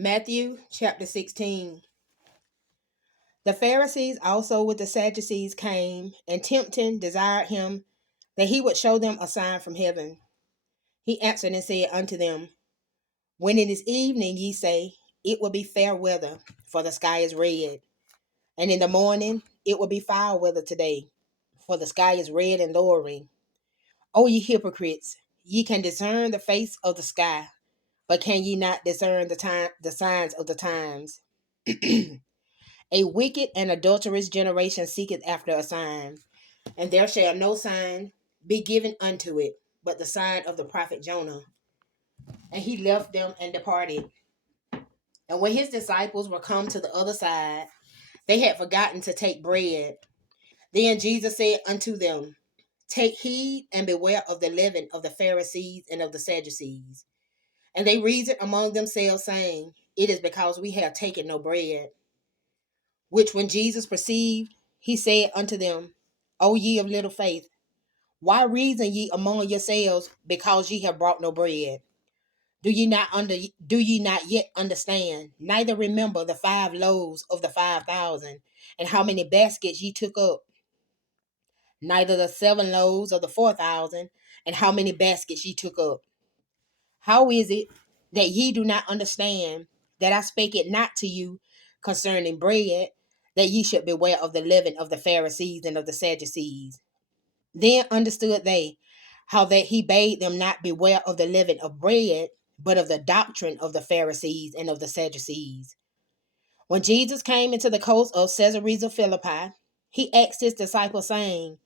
Matthew chapter 16. The Pharisees also with the Sadducees came, and tempting desired him that he would show them a sign from heaven. He answered and said unto them, When it is evening, ye say, It will be fair weather, for the sky is red. And in the morning, it will be foul weather today, for the sky is red and lowering. O ye hypocrites, ye can discern the face of the sky, but can ye not discern the signs of the times? A wicked and adulterous generation seeketh after a sign, and there shall no sign be given unto it, but the sign of the prophet Jonah. And he left them and departed. And when his disciples were come to the other side, they had forgotten to take bread. Then Jesus said unto them, Take heed and beware of the leaven of the Pharisees and of the Sadducees. And they reasoned among themselves, saying, It is because we have taken no bread. Which when Jesus perceived, he said unto them, O ye of little faith, why reason ye among yourselves, because ye have brought no bread? Do ye not yet understand, neither remember the 5 loaves of the 5,000, and how many baskets ye took up? Neither the 7 loaves of the 4,000, and how many baskets ye took up? How is it that ye do not understand that I spake it not to you concerning bread, that ye should beware of the leaven of the Pharisees and of the Sadducees? Then understood they how that he bade them not beware of the leaven of bread, but of the doctrine of the Pharisees and of the Sadducees. When Jesus came into the coast of Caesarea Philippi, he asked his disciples, saying,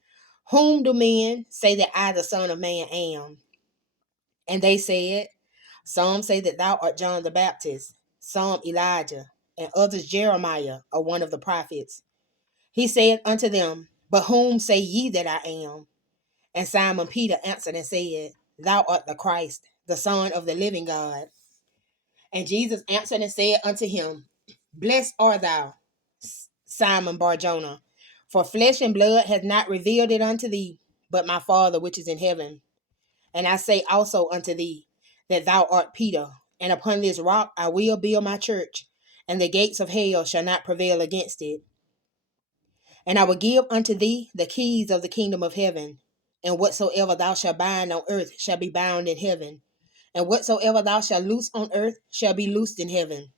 Whom do men say that I, the Son of Man, am? And they said, Some say that thou art John the Baptist, some Elijah, and others Jeremiah, or one of the prophets. He said unto them, But whom say ye that I am? And Simon Peter answered and said, Thou art the Christ, the Son of the living God. And Jesus answered and said unto him, Blessed art thou, Simon Barjona, for flesh and blood hath not revealed it unto thee, but my Father which is in heaven. And I say also unto thee, that thou art Peter, and upon this rock I will build my church, and the gates of hell shall not prevail against it. And I will give unto thee the keys of the kingdom of heaven, and whatsoever thou shalt bind on earth shall be bound in heaven, and whatsoever thou shalt loose on earth shall be loosed in heaven.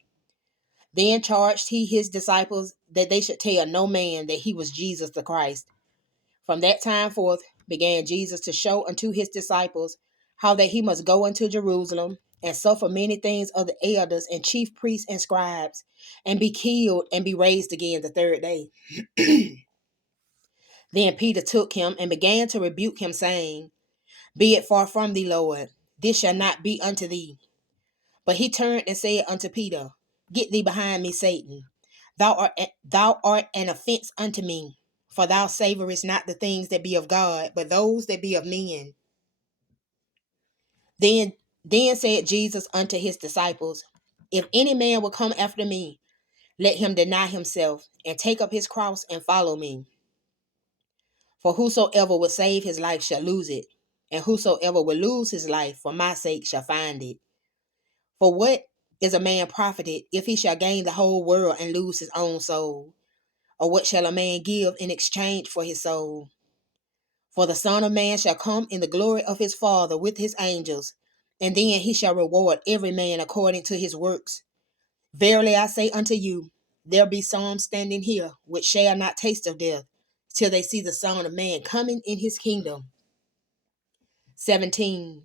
Then charged he his disciples that they should tell no man that he was Jesus the Christ. From that time forth began Jesus to show unto his disciples how that he must go unto Jerusalem and suffer many things of the elders and chief priests and scribes, and be killed and be raised again the third day. Then Peter took him and began to rebuke him, saying, Be it far from thee, Lord, this shall not be unto thee. But he turned and said unto Peter, Get thee behind me, Satan. Thou art an offense unto me, for thou savorest not the things that be of God, but those that be of men. Then, then said Jesus unto his disciples, If any man will come after me, let him deny himself, and take up his cross and follow me. For whosoever will save his life shall lose it, and whosoever will lose his life for my sake shall find it. For what is a man profited if he shall gain the whole world and lose his own soul? Or what shall a man give in exchange for his soul? For the Son of Man shall come in the glory of his Father with his angels, and then he shall reward every man according to his works. Verily I say unto you, there be some standing here which shall not taste of death, till they see the Son of Man coming in his kingdom. 17.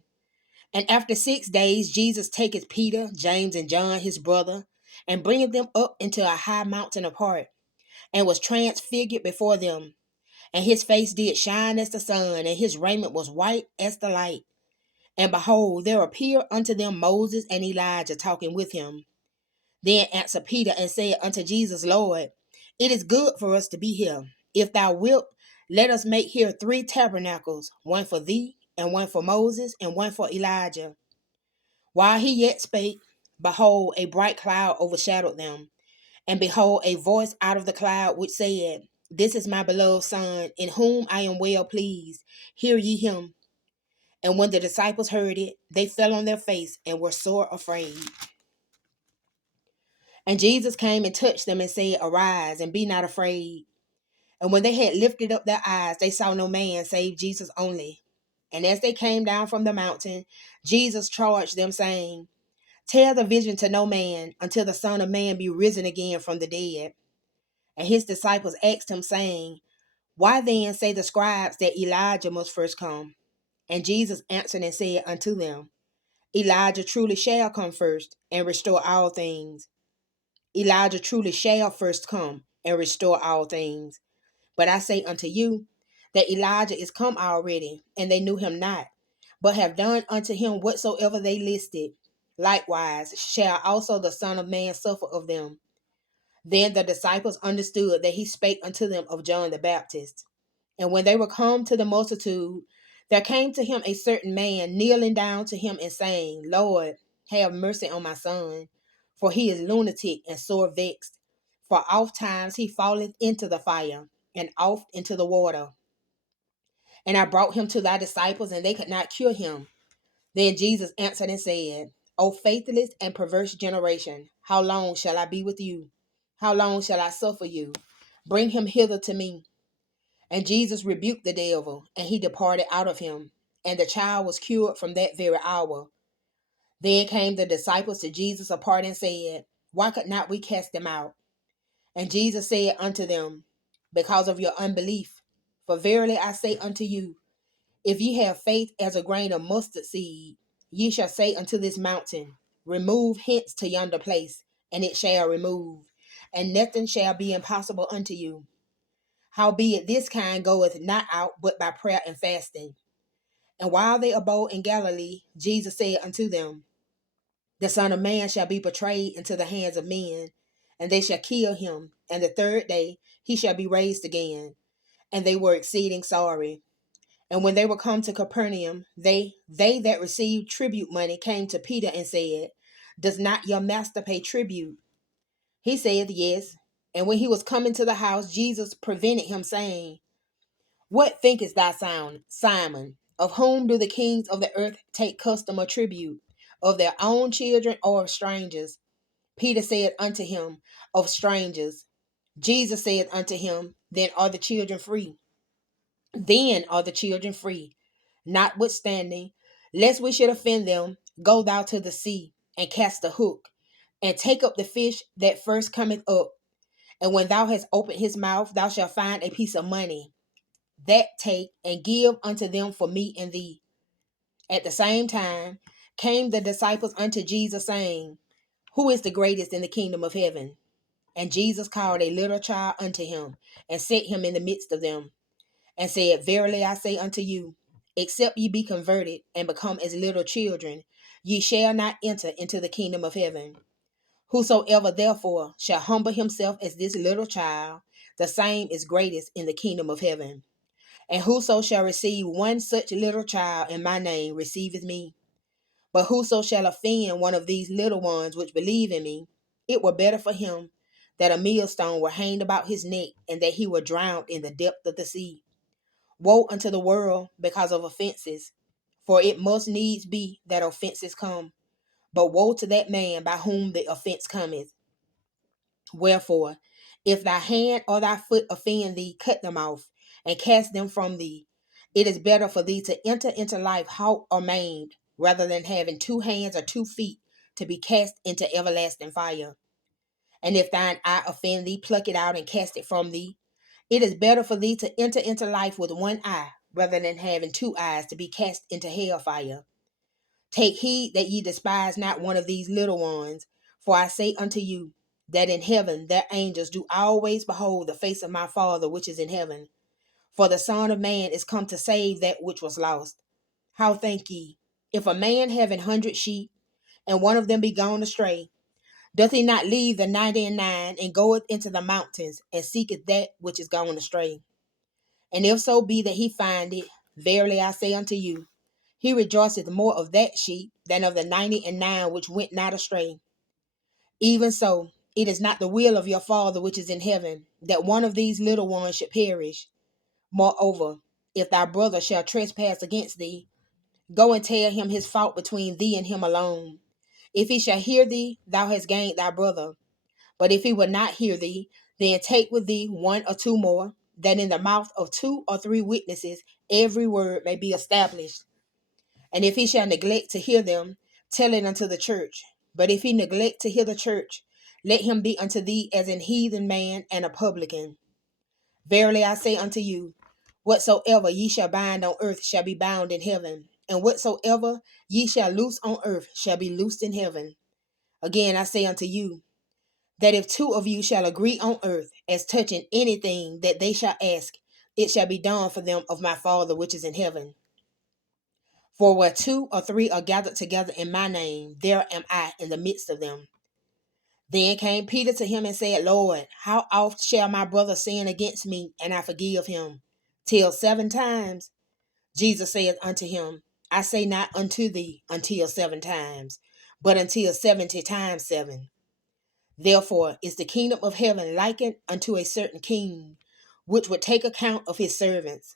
And after 6 days Jesus taketh Peter, James, and John his brother, and bringeth them up into a high mountain apart, and was transfigured before them. And his face did shine as the sun, and his raiment was white as the light. And behold, there appeared unto them Moses and Elijah talking with him. Then answered Peter and said unto Jesus, Lord, it is good for us to be here. If thou wilt, let us make here 3 tabernacles, one for thee, and one for Moses, and one for Elijah. While he yet spake, behold, a bright cloud overshadowed them. And behold, a voice out of the cloud which said, This is my beloved Son, in whom I am well pleased. Hear ye him. And when the disciples heard it, they fell on their face and were sore afraid. And Jesus came and touched them and said, Arise and be not afraid. And when they had lifted up their eyes, they saw no man save Jesus only. And as they came down from the mountain, Jesus charged them, saying, Tell the vision to no man until the Son of Man be risen again from the dead. And his disciples asked him, saying, Why then say the scribes that Elijah must first come? And Jesus answered and said unto them, Elijah truly shall come first and restore all things. Elijah truly shall first come and restore all things. But I say unto you that Elijah is come already, and they knew him not, but have done unto him whatsoever they listed. Likewise shall also the Son of Man suffer of them. Then the disciples understood that he spake unto them of John the Baptist. And when they were come to the multitude, there came to him a certain man, kneeling down to him and saying, Lord, have mercy on my son, for he is lunatic and sore vexed. For oft times he falleth into the fire, and oft into the water. And I brought him to thy disciples, and they could not cure him. Then Jesus answered and said, O faithless and perverse generation, how long shall I be with you? How long shall I suffer you? Bring him hither to me. And Jesus rebuked the devil, and he departed out of him. And the child was cured from that very hour. Then came the disciples to Jesus apart and said, Why could not we cast them out? And Jesus said unto them, Because of your unbelief. For verily I say unto you, if ye have faith as a grain of mustard seed, ye shall say unto this mountain, Remove hence to yonder place, and it shall remove, and nothing shall be impossible unto you. Howbeit this kind goeth not out but by prayer and fasting. And while they abode in Galilee, Jesus said unto them, The Son of Man shall be betrayed into the hands of men, and they shall kill him, and the third day he shall be raised again. And they were exceeding sorry. And when they were come to Capernaum, they that received tribute money came to Peter and said, Does not your master pay tribute? He said, Yes. And when he was coming to the house, Jesus prevented him, saying, What thinkest thou, Simon? Of whom do the kings of the earth take custom or tribute? Of their own children or of strangers? Peter said unto him, Of strangers. Jesus said unto him, Then are the children free. Then are the children free. Notwithstanding, lest we should offend them, go thou to the sea, and cast a hook, and take up the fish that first cometh up. And when thou hast opened his mouth, thou shalt find a piece of money. That take and give unto them for me and thee. At the same time came the disciples unto Jesus, saying, Who is the greatest in the kingdom of heaven? And Jesus called a little child unto him, and set him in the midst of them, and said, Verily I say unto you, except ye be converted and become as little children, ye shall not enter into the kingdom of heaven. Whosoever therefore shall humble himself as this little child, the same is greatest in the kingdom of heaven. And whoso shall receive one such little child in my name receiveth me. But whoso shall offend one of these little ones which believe in me, it were better for him that a millstone were hanged about his neck, and that he were drowned in the depth of the sea. Woe unto the world because of offenses, for it must needs be that offenses come. But woe to that man by whom the offense cometh. Wherefore, if thy hand or thy foot offend thee, cut them off, and cast them from thee. It is better for thee to enter into life halt or maimed, rather than having 2 hands or 2 feet to be cast into everlasting fire. And if thine eye offend thee, pluck it out and cast it from thee. It is better for thee to enter into life with 1 eye, rather than having 2 eyes to be cast into hell fire. Take heed that ye despise not one of these little ones, for I say unto you, that in heaven their angels do always behold the face of my Father which is in heaven. For the Son of Man is come to save that which was lost. How think ye? If a man have 100 sheep, and one of them be gone astray, doth he not leave the 99 and goeth into the mountains, and seeketh that which is gone astray? And if so be that he find it, verily I say unto you, he rejoiceth more of that sheep than of the 99 which went not astray. Even so, it is not the will of your Father which is in heaven, that one of these little ones should perish. Moreover, if thy brother shall trespass against thee, go and tell him his fault between thee and him alone. If he shall hear thee, thou hast gained thy brother. But if he will not hear thee, then take with thee one or two more, that in the mouth of 2 or 3 witnesses every word may be established. And if he shall neglect to hear them, tell it unto the church. But if he neglect to hear the church, let him be unto thee as an heathen man and a publican. Verily I say unto you, whatsoever ye shall bind on earth shall be bound in heaven, and whatsoever ye shall loose on earth shall be loosed in heaven. Again I say unto you, that if 2 of you shall agree on earth as touching anything that they shall ask, it shall be done for them of my Father which is in heaven. For where 2 or 3 are gathered together in my name, there am I in the midst of them. Then came Peter to him and said, Lord, how oft shall my brother sin against me, and I forgive him? Till 7 times? Jesus said unto him, I say not unto thee until 7 times, but until 70 times 7. Therefore is the kingdom of heaven likened unto a certain king, which would take account of his servants.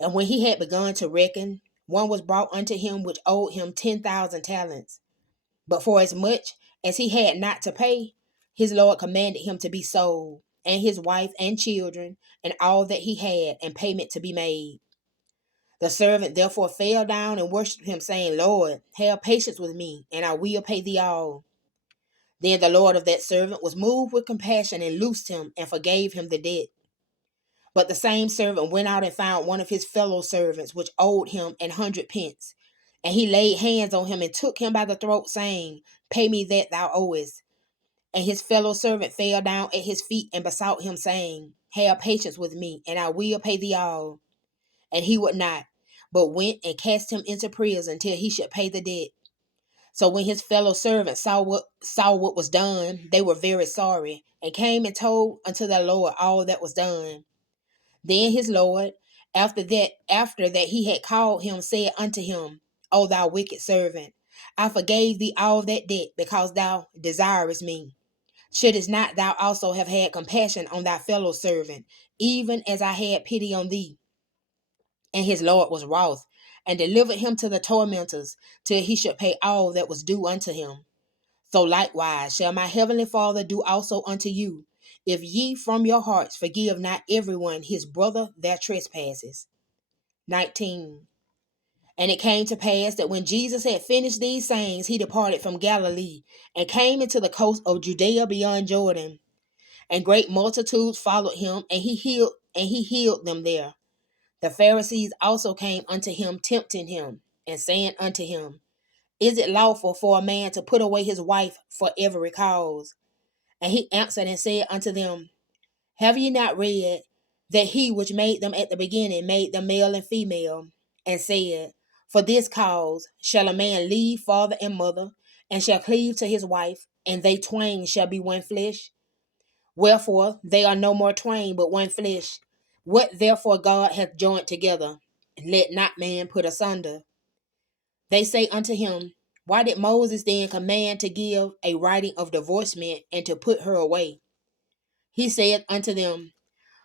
And when he had begun to reckon, one was brought unto him which owed him 10,000 talents. But for as much as he had not to pay, his Lord commanded him to be sold, and his wife and children, and all that he had, and payment to be made. The servant therefore fell down and worshipped him, saying, Lord, have patience with me, and I will pay thee all. Then the Lord of that servant was moved with compassion and loosed him and forgave him the debt. But the same servant went out and found one of his fellow servants, which owed him 100 pence. And he laid hands on him and took him by the throat, saying, Pay me that thou owest. And his fellow servant fell down at his feet and besought him, saying, Have patience with me, and I will pay thee all. And he would not, but went and cast him into prison till he should pay the debt. So when his fellow servants saw what was done, they were very sorry, and came and told unto their Lord all that was done. Then his Lord, after that he had called him, said unto him, O thou wicked servant, I forgave thee all that debt, because thou desirest me. Shouldest not thou also have had compassion on thy fellow servant, even as I had pity on thee? And his Lord was wroth, and delivered him to the tormentors, till he should pay all that was due unto him. So likewise shall my heavenly Father do also unto you, if ye from your hearts forgive not everyone his brother their trespasses. 19. And it came to pass that when Jesus had finished these sayings, he departed from Galilee, and came into the coast of Judea beyond Jordan. And great multitudes followed him, and he healed them there. The Pharisees also came unto him, tempting him, and saying unto him, Is it lawful for a man to put away his wife for every cause? And he answered and said unto them, Have ye not read that he which made them at the beginning made them male and female, and said, For this cause shall a man leave father and mother, and shall cleave to his wife, and they twain shall be one flesh? Wherefore they are no more twain, but one flesh. What therefore God hath joined together, let not man put asunder. They say unto him, Why did Moses then command to give a writing of divorcement, and to put her away? He said unto them,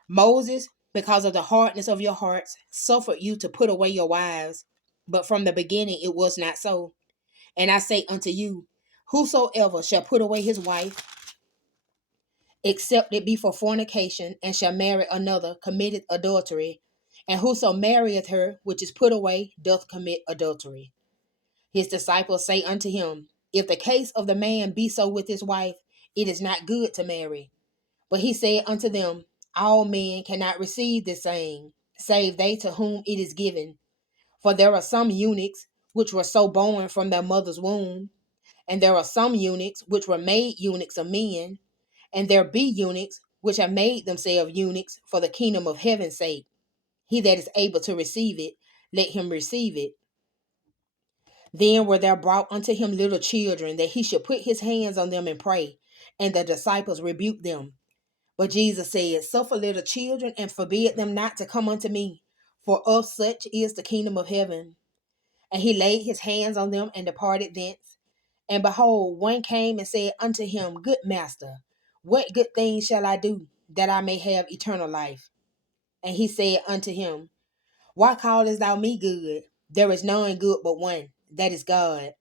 Moses, because of the hardness of your hearts, suffered you to put away your wives. But from the beginning it was not so. And I say unto you, whosoever shall put away his wife, except it be for fornication, and shall marry another, committeth adultery. And whoso marrieth her which is put away doth commit adultery. His disciples say unto him, If the case of the man be so with his wife, it is not good to marry. But he said unto them, All men cannot receive this saying, save they to whom it is given. For there are some eunuchs which were so born from their mother's womb, and there are some eunuchs which were made eunuchs of men, and there be eunuchs which have made themselves eunuchs for the kingdom of heaven's sake. He that is able to receive it, let him receive it. Then were there brought unto him little children, that he should put his hands on them and pray. And the disciples rebuked them. But Jesus said, Suffer little children, and forbid them not to come unto me, for of such is the kingdom of heaven. And he laid his hands on them and departed thence. And behold, one came and said unto him, Good master, what good thing shall I do, that I may have eternal life? And he said unto him, Why callest thou me good? There is none good but one, that is God.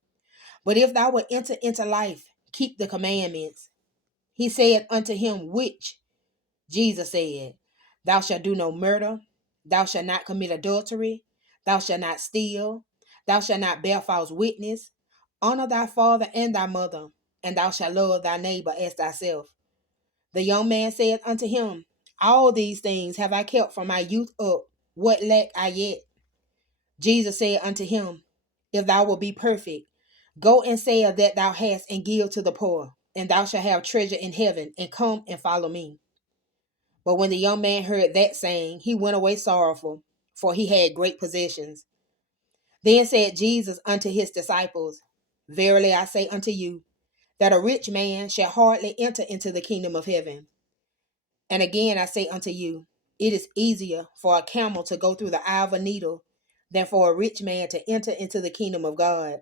But if thou wilt enter into life, keep the commandments. He said unto him, which? Jesus said, thou shalt do no murder, thou shalt not commit adultery, thou shalt not steal, thou shalt not bear false witness, honor thy father and thy mother, and thou shalt love thy neighbor as thyself. The young man said unto him, all these things have I kept from my youth up. What lack I yet? Jesus said unto him, if thou wilt be perfect, go and sell that thou hast and give to the poor, and thou shalt have treasure in heaven, and come and follow me. But when the young man heard that saying, he went away sorrowful, for he had great possessions. Then said Jesus unto his disciples, verily I say unto you, that a rich man shall hardly enter into the kingdom of heaven. And again I say unto you, it is easier for a camel to go through the eye of a needle than for a rich man to enter into the kingdom of God.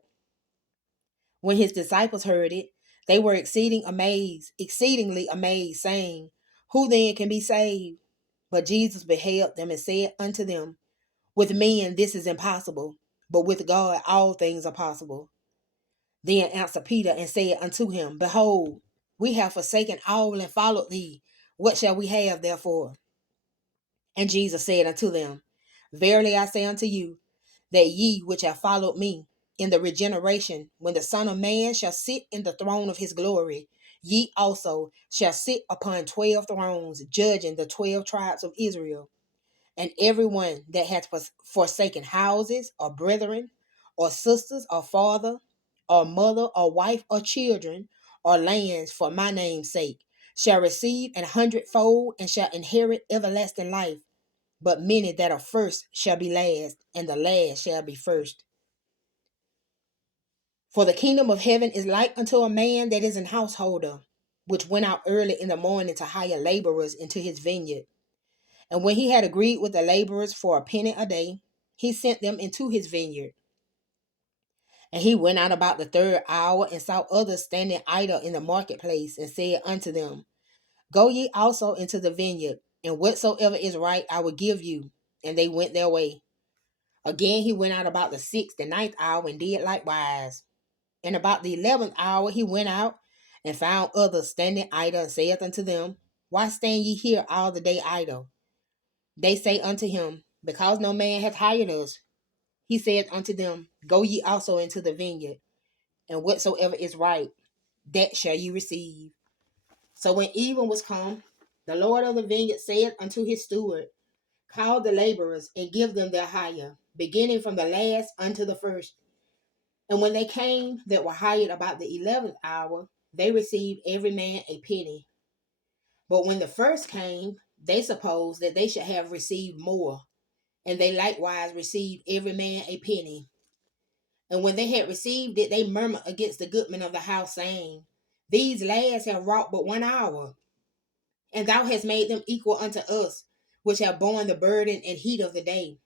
When his disciples heard it, they were exceedingly amazed, saying, who then can be saved? But Jesus beheld them and said unto them, with men this is impossible, but with God all things are possible. Then answered Peter and said unto him, behold, we have forsaken all and followed thee. What shall we have therefore? And Jesus said unto them, verily I say unto you, that ye which have followed me, in the regeneration, when the Son of Man shall sit in the throne of his glory, ye also shall sit upon 12 thrones, judging the 12 tribes of Israel. And everyone that hath forsaken houses, or brethren, or sisters, or father, or mother, or wife, or children, or lands for my name's sake, shall receive 100-fold, and shall inherit everlasting life. But many that are first shall be last, and the last shall be first. For the kingdom of heaven is like unto a man that is an householder, which went out early in the morning to hire laborers into his vineyard. And when he had agreed with the laborers for a penny a day, he sent them into his vineyard. And he went out about the third hour, and saw others standing idle in the marketplace, and said unto them, go ye also into the vineyard, and whatsoever is right I will give you. And they went their way. Again he went out about the 6th and 9th hour, and did likewise. And about the 11th hour he went out, and found others standing idle, and saith unto them, why stand ye here all the day idle? They say unto him, because no man hath hired us. He said unto them, go ye also into the vineyard, and whatsoever is right, that shall ye receive. So when even was come, the Lord of the vineyard said unto his steward, call the laborers, and give them their hire, beginning from the last unto the first. And when they came that were hired about the 11th hour, they received every man a penny. But when the first came, they supposed that they should have received more, and they likewise received every man a penny. And when they had received it, they murmured against the goodman of the house, saying, these lads have wrought but 1 hour, and thou hast made them equal unto us, which have borne the burden and heat of the day.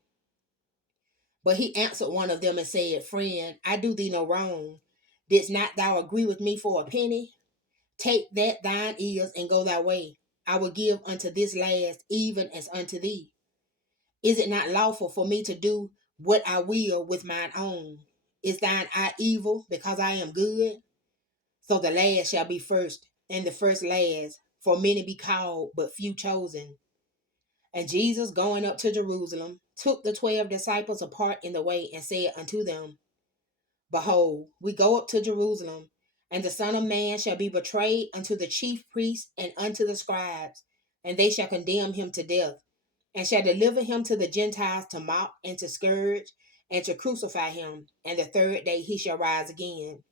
But he answered one of them and said, friend, I do thee no wrong. Didst not thou agree with me for a penny? Take that thine is, and go thy way. I will give unto this last even as unto thee. Is it not lawful for me to do what I will with mine own? Is thine eye evil because I am good? So the last shall be first, and the first last, for many be called, but few chosen. And Jesus, going up to Jerusalem, took the 12 disciples apart in the way, and said unto them, behold, we go up to Jerusalem, and the Son of Man shall be betrayed unto the chief priests and unto the scribes, and they shall condemn him to death, and shall deliver him to the Gentiles to mock and to scourge, and to crucify him, and the third day he shall rise again.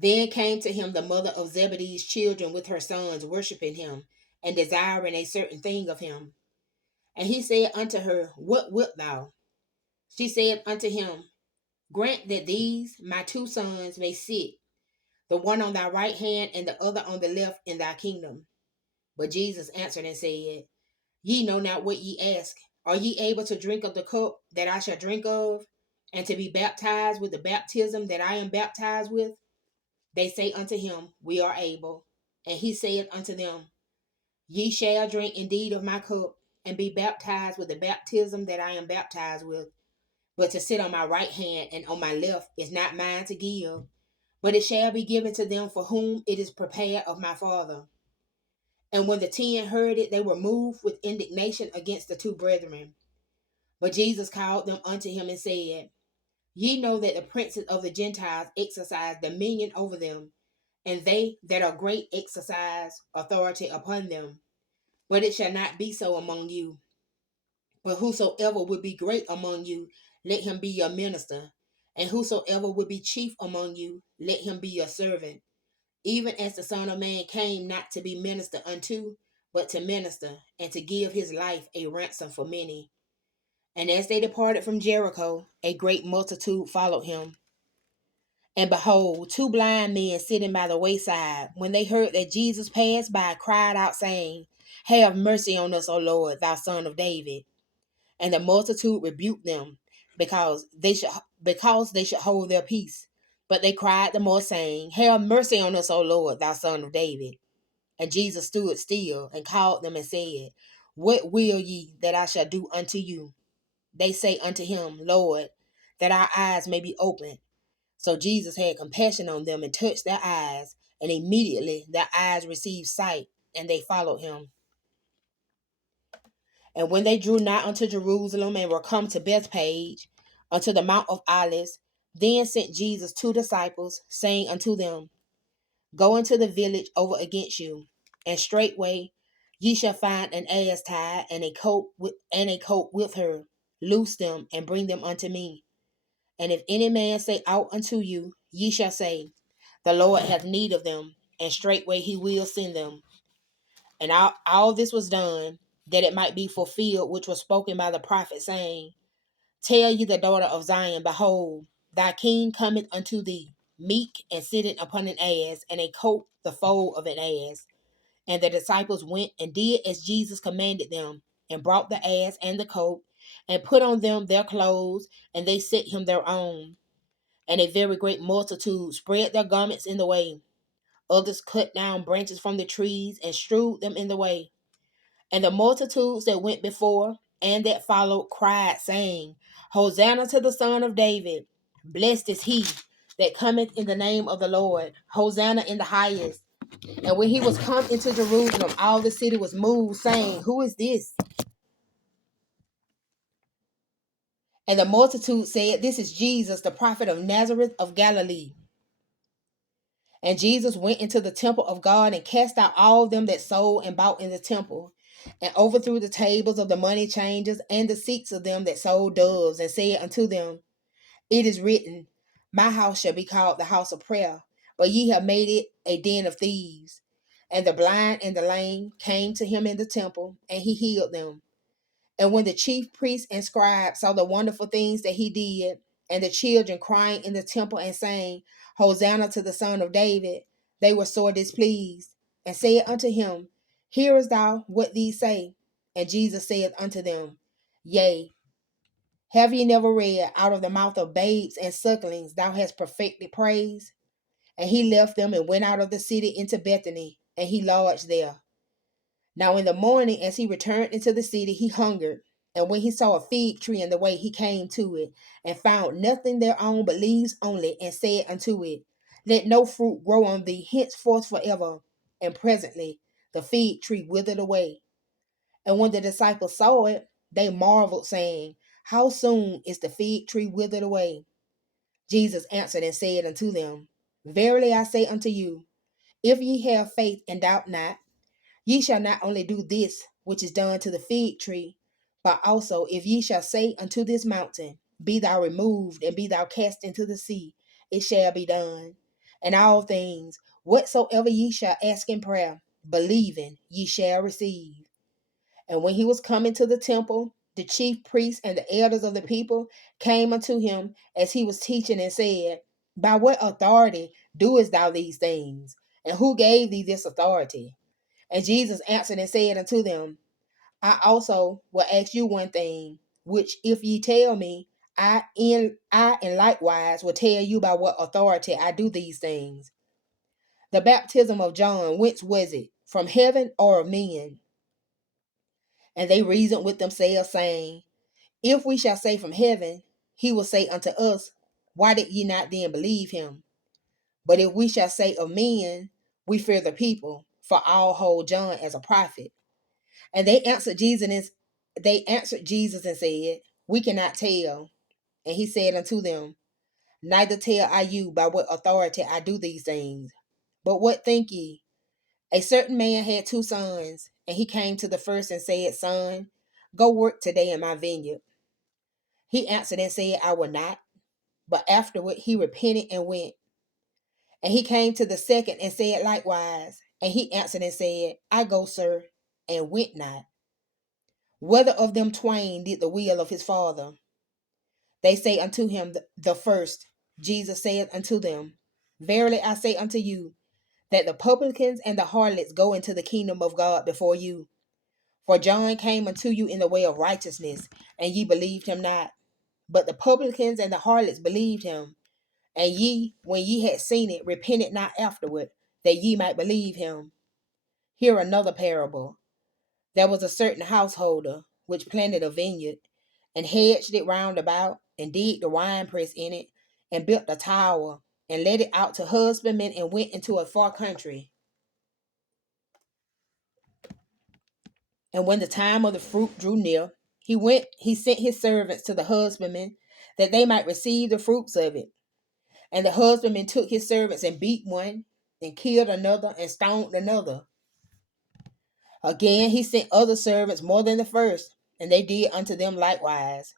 Then came to him the mother of Zebedee's children with her sons, worshiping him, and desiring a certain thing of him. And he said unto her, what wilt thou? She said unto him, grant that these my 2 sons may sit, the one on thy right hand and the other on the left, in thy kingdom. But Jesus answered and said, ye know not what ye ask. Are ye able to drink of the cup that I shall drink of, and to be baptized with the baptism that I am baptized with? They say unto him, we are able. And he said unto them, ye shall drink indeed of my cup, and be baptized with the baptism that I am baptized with. But to sit on my right hand and on my left is not mine to give, but it shall be given to them for whom it is prepared of my Father. And when the 10 heard it, they were moved with indignation against the two brethren. But Jesus called them unto him and said, Ye know that the princes of the Gentiles exercise dominion over them, and they that are great exercise authority upon them. But it shall not be so among you. But whosoever would be great among you, let him be your minister. And whosoever would be chief among you, let him be your servant. Even as the Son of Man came not to be ministered unto, but to minister, and to give his life a ransom for many. And as they departed from Jericho, a great multitude followed him. And behold, two blind men sitting by the wayside, when they heard that Jesus passed by, cried out, saying, Have mercy on us, O Lord, thou Son of David. And the multitude rebuked them, because they should hold their peace. But they cried the more, saying, Have mercy on us, O Lord, thou Son of David. And Jesus stood still and called them and said, What will ye that I shall do unto you? They say unto him, Lord, that our eyes may be opened. So Jesus had compassion on them and touched their eyes, and immediately their eyes received sight, and they followed him. And when they drew nigh unto Jerusalem and were come to Bethpage, unto the Mount of Olives, then sent Jesus two disciples, saying unto them, Go into the village over against you, and straightway ye shall find an ass tied, and a coat with her. Loose them and bring them unto me. And if any man say aught unto you, ye shall say, The Lord hath need of them, and straightway he will send them. And all this was done, that it might be fulfilled which was spoken by the prophet, saying, Tell ye the daughter of Zion, Behold, thy king cometh unto thee, meek and sitting upon an ass, and a coat the foal of an ass. And the disciples went and did as Jesus commanded them, and brought the ass and the coat, and put on them their clothes, and they set him their own. And a very great multitude spread their garments in the way. Others cut down branches from the trees and strewed them in the way. And the multitudes that went before and that followed cried, saying, Hosanna to the Son of David. Blessed is he that cometh in the name of the Lord. Hosanna in the highest. And when he was come into Jerusalem, all the city was moved, saying, Who is this? And the multitude said, This is Jesus, the prophet of Nazareth of Galilee. And Jesus went into the temple of God and cast out all them that sold and bought in the temple, and overthrew the tables of the money changers and the seats of them that sold doves, and said unto them, It is written, My house shall be called the house of prayer, but ye have made it a den of thieves. And the blind and the lame came to him in the temple, and he healed them. And when the chief priests and scribes saw the wonderful things that he did, and the children crying in the temple and saying, Hosanna to the Son of David, they were sore displeased, and said unto him, Hearest thou what these say? And Jesus said unto them, Yea, have ye never read, Out of the mouth of babes and sucklings thou hast perfected praise? And he left them and went out of the city into Bethany, and he lodged there. Now in the morning, as he returned into the city, he hungered. And when he saw a fig tree in the way, he came to it, and found nothing thereon but leaves only, and said unto it, Let no fruit grow on thee henceforth forever. And presently the fig tree withered away. And when the disciples saw it, they marveled, saying, How soon is the fig tree withered away? Jesus answered and said unto them, Verily I say unto you, if ye have faith and doubt not, ye shall not only do this which is done to the fig tree, but also if ye shall say unto this mountain, Be thou removed, and be thou cast into the sea, it shall be done. And all things, whatsoever ye shall ask in prayer, believing, ye shall receive. And when he was come into the temple, the chief priests and the elders of the people came unto him as he was teaching, and said, By what authority doest thou these things? And who gave thee this authority? And Jesus answered and said unto them, I also will ask you one thing, which if ye tell me, I in likewise will tell you by what authority I do these things. The baptism of John, whence was it? From heaven or of men? And they reasoned with themselves, saying, If we shall say from heaven, he will say unto us, Why did ye not then believe him? But if we shall say of men, we fear the people, for all hold John as a prophet. And they answered Jesus and said, We cannot tell. And he said unto them, Neither tell I you by what authority I do these things. But what think ye? A certain man had 2 sons, and he came to the first and said, Son, go work today in my vineyard. He answered and said, I will not. But afterward he repented and went. And he came to the second and said likewise. And he answered and said, I go, sir, and went not. Whether of them twain did the will of his father? They say unto him, the first. Jesus said unto them, Verily I say unto you, that the publicans and the harlots go into the kingdom of God before you. For John came unto you in the way of righteousness, and ye believed him not. But the publicans and the harlots believed him. And ye, when ye had seen it, repented not afterward, that ye might believe him. Hear another parable. There was a certain householder which planted a vineyard, and hedged it round about, and digged the winepress in it, and built a tower, and let it out to husbandmen, and went into a far country. And when the time of the fruit drew near, he sent his servants to the husbandmen, that they might receive the fruits of it. And the husbandman took his servants and beat one, and killed another, and stoned another. Again he sent other servants more than the first, and they did unto them likewise.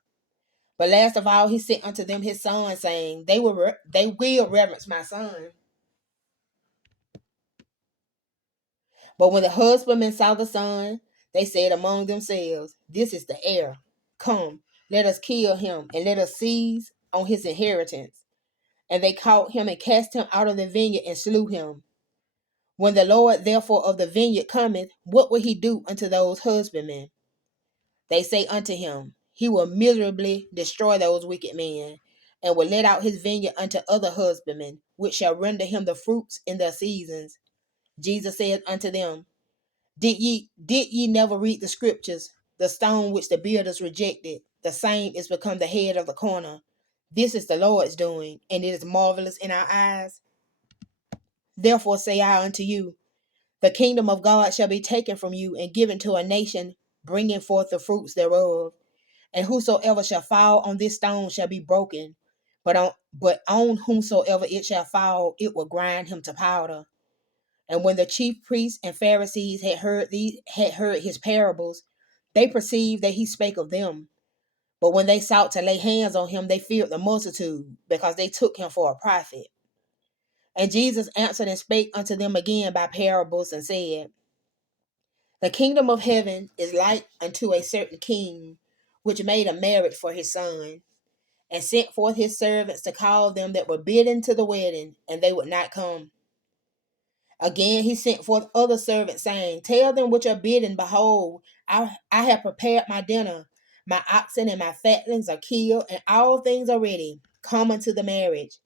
But last of all he sent unto them his son, saying, They will reverence my son. But when the husbandmen saw the son, they said among themselves, This is the heir. Come, let us kill him, and let us seize on his inheritance. And they caught him and cast him out of the vineyard and slew him. When the Lord therefore of the vineyard cometh, what will he do unto those husbandmen? They say unto him, He will miserably destroy those wicked men, and will let out his vineyard unto other husbandmen, which shall render him the fruits in their seasons. Jesus said unto them, Did ye never read the scriptures? The stone which the builders rejected, the same is become the head of the corner. This is the Lord's doing, and it is marvelous in our eyes. Therefore say I unto you, the kingdom of God shall be taken from you and given to a nation, bringing forth the fruits thereof. And whosoever shall fall on this stone shall be broken, but on whomsoever it shall fall, it will grind him to powder. And when the chief priests and Pharisees had heard his parables, they perceived that he spake of them. But when they sought to lay hands on him, they feared the multitude, because they took him for a prophet. And Jesus answered and spake unto them again by parables, and said, The kingdom of heaven is like unto a certain king, which made a marriage for his son, and sent forth his servants to call them that were bidden to the wedding, and they would not come. Again he sent forth other servants, saying, Tell them which are bidden, Behold, I have prepared my dinner. My oxen and my fatlings are killed, and all things are ready. Come unto the marriage.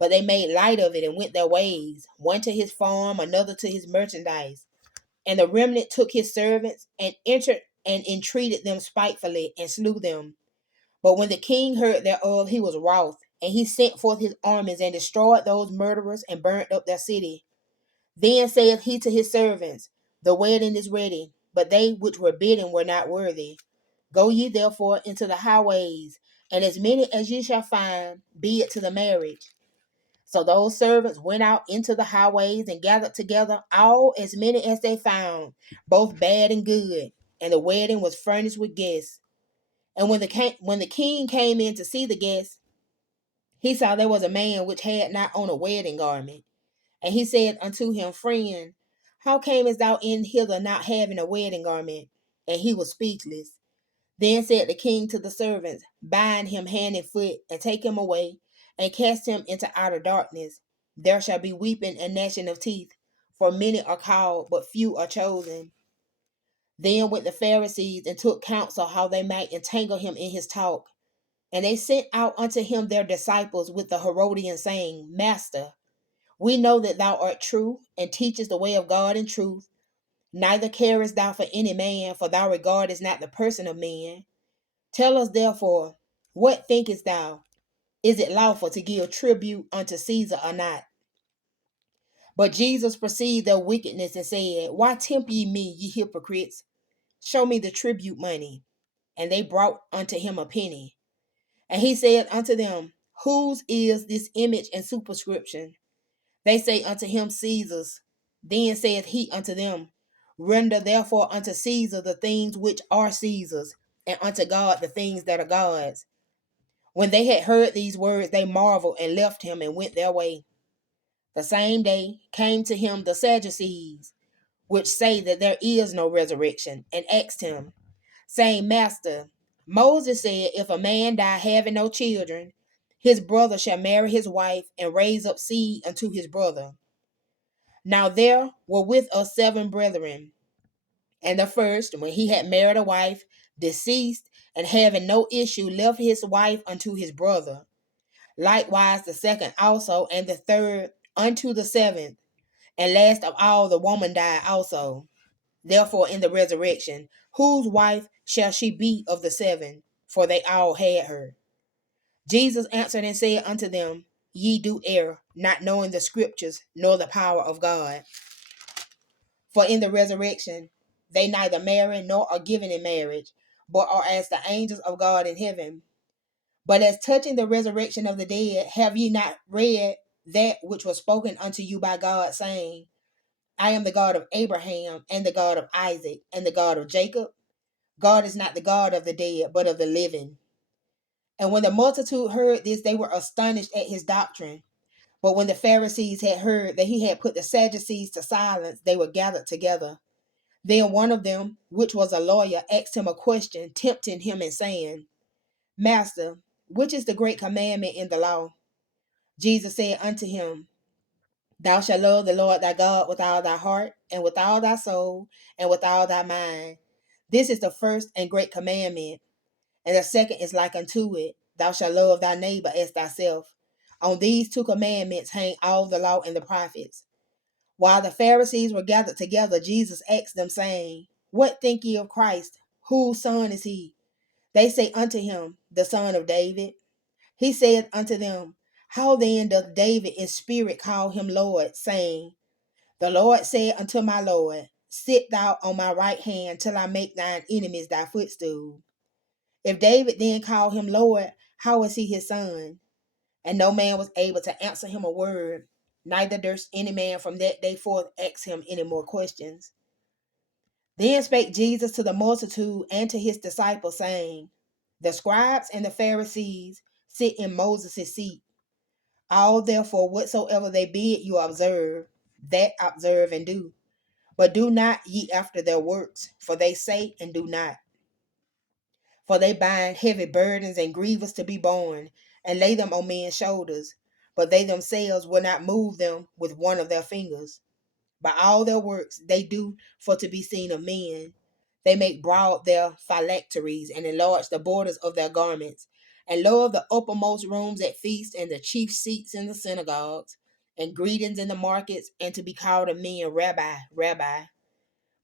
But they made light of it and went their ways, one to his farm, another to his merchandise. And the remnant took his servants, and entered and entreated them spitefully, and slew them. But when the king heard thereof, he was wroth, and he sent forth his armies, and destroyed those murderers, and burnt up their city. Then saith he to his servants, The wedding is ready, but they which were bidden were not worthy. Go ye therefore into the highways, and as many as ye shall find, be it to the marriage. So those servants went out into the highways, and gathered together all as many as they found, both bad and good. And the wedding was furnished with guests. And when the king came in to see the guests, he saw there was a man which had not on a wedding garment. And he said unto him, Friend, how camest thou in hither not having a wedding garment? And he was speechless. Then said the king to the servants, Bind him hand and foot, and take him away, and cast him into outer darkness. There shall be weeping and gnashing of teeth, for many are called, but few are chosen. Then went the Pharisees and took counsel how they might entangle him in his talk. And they sent out unto him their disciples with the Herodians, saying, Master, we know that thou art true, and teachest the way of God in truth. Neither carest thou for any man, for thou regardest not the person of men. Tell us therefore, what thinkest thou? Is it lawful to give tribute unto Caesar or not? But Jesus perceived their wickedness and said, Why tempt ye me, ye hypocrites? Show me the tribute money. And they brought unto him a penny. And he said unto them, Whose is this image and superscription? They say unto him, Caesar's. Then saith he unto them, Render therefore unto Caesar the things which are Caesar's, and unto God the things that are God's. When they had heard these words, they marveled and left him and went their way. The same day came to him the Sadducees, which say that there is no resurrection, and asked him, saying, Master, Moses said, if a man die having no children, his brother shall marry his wife and raise up seed unto his brother. Now there were with us 7 brethren, and the first, when he had married a wife, deceased, and having no issue, left his wife unto his brother. Likewise the second also, and the third unto the 7th. And last of all, the woman died also. Therefore, in the resurrection, whose wife shall she be of the 7? For they all had her. Jesus answered and said unto them, Ye do err, not knowing the scriptures, nor the power of God. For in the resurrection, they neither marry nor are given in marriage, but are as the angels of God in heaven. But as touching the resurrection of the dead, have ye not read that which was spoken unto you by God, saying, I am the God of Abraham, and the God of Isaac, and the God of Jacob? God is not the God of the dead, but of the living. And when the multitude heard this, they were astonished at his doctrine. But when the Pharisees had heard that he had put the Sadducees to silence, they were gathered together. Then one of them, which was a lawyer, asked him a question, tempting him and saying, Master, which is the great commandment in the law? Jesus said unto him, Thou shalt love the Lord thy God with all thy heart, and with all thy soul, and with all thy mind. This is the first and great commandment. And the second is like unto it, Thou shalt love thy neighbor as thyself. On these 2 commandments hang all the law and the prophets. While the Pharisees were gathered together, Jesus asked them, saying, What think ye of Christ? Whose son is he? They say unto him, The son of David. He said unto them, How then doth David in spirit call him Lord, saying, The Lord said unto my Lord, Sit thou on my right hand till I make thine enemies thy footstool. If David then called him Lord, how is he his son? And no man was able to answer him a word, neither durst any man from that day forth ask him any more questions. Then spake Jesus to the multitude and to his disciples, saying, The scribes and the Pharisees sit in Moses' seat. All therefore whatsoever they bid you observe, that observe and do. But do not ye after their works, for they say and do not. For they bind heavy burdens and grievous to be borne, and lay them on men's shoulders, but they themselves will not move them with one of their fingers. By all their works they do for to be seen of men. They make broad their phylacteries, and enlarge the borders of their garments, and love the uppermost rooms at feasts, and the chief seats in the synagogues, and greetings in the markets, and to be called of men, Rabbi, Rabbi.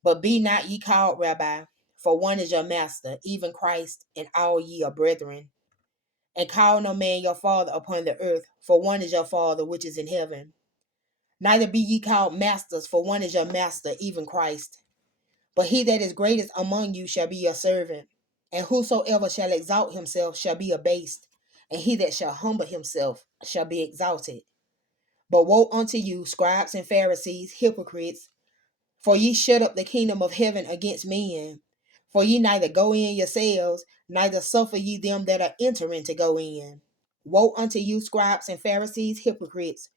But be not ye called Rabbi, for one is your master, even Christ, and all ye are brethren. And call no man your father upon the earth, for one is your Father which is in heaven. Neither be ye called masters, for one is your master, even Christ. But he that is greatest among you shall be your servant. And whosoever shall exalt himself shall be abased, and he that shall humble himself shall be exalted. But woe unto you, scribes and Pharisees, hypocrites! For ye shut up the kingdom of heaven against men. For ye neither go in yourselves, neither suffer ye them that are entering to go in. Woe unto you, scribes and Pharisees, hypocrites!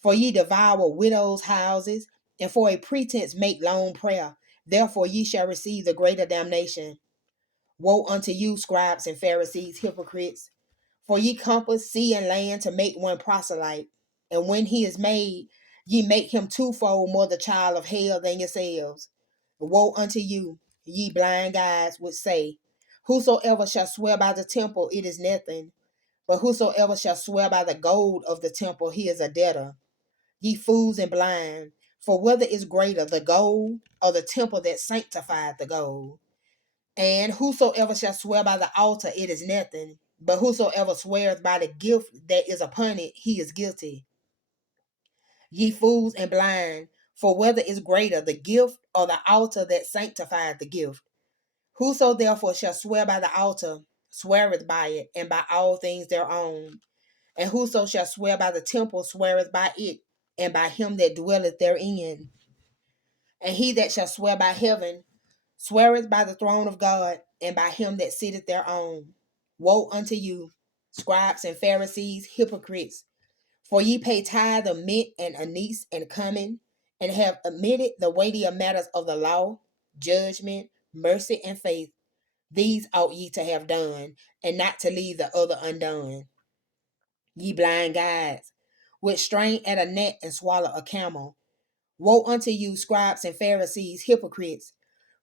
For ye devour widows' houses, and for a pretense make long prayer. Therefore ye shall receive the greater damnation. Woe unto you, scribes and Pharisees, hypocrites! For ye compass sea and land to make one proselyte. And when he is made, ye make him 2-fold more the child of hell than yourselves. Woe unto you, ye blind guides, which say, Whosoever shall swear by the temple, it is nothing. But whosoever shall swear by the gold of the temple, he is a debtor. Ye fools and blind, for whether is greater, the gold or the temple that sanctified the gold? And whosoever shall swear by the altar, it is nothing. But whosoever swears by the gift that is upon it, he is guilty. Ye fools and blind, for whether is greater, the gift or the altar that sanctified the gift? Whoso therefore shall swear by the altar, sweareth by it, and by all things their own. And whoso shall swear by the temple, sweareth by it, and by him that dwelleth therein. And he that shall swear by heaven, sweareth by the throne of God, and by him that sitteth thereon. Woe unto you, scribes and Pharisees, hypocrites! For ye pay tithe of mint and anise and cumin, and have omitted the weightier matters of the law, judgment, mercy, and faith. These ought ye to have done, and not to leave the other undone. Ye blind guides, which strain at a net and swallow a camel. Woe unto you, scribes and Pharisees, hypocrites!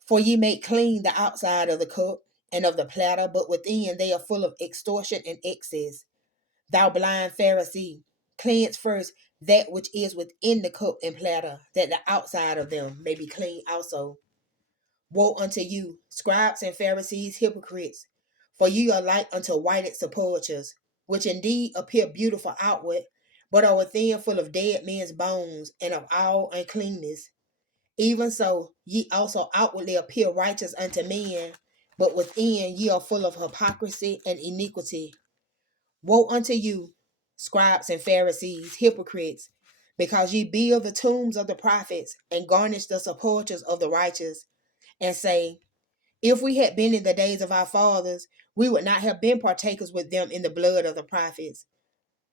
For ye make clean the outside of the cup and of the platter, but within they are full of extortion and excess. Thou blind Pharisee, cleanse first that which is within the cup and platter, that the outside of them may be clean also. Woe unto you, scribes and Pharisees, hypocrites! For ye are like unto whited sepulchres, which indeed appear beautiful outward, but are within full of dead men's bones and of all uncleanness. Even so, ye also outwardly appear righteous unto men, but within ye are full of hypocrisy and iniquity. Woe unto you, scribes and Pharisees, hypocrites! Because ye build the tombs of the prophets, and garnish the sepulchres of the righteous, and say, If we had been in the days of our fathers, we would not have been partakers with them in the blood of the prophets.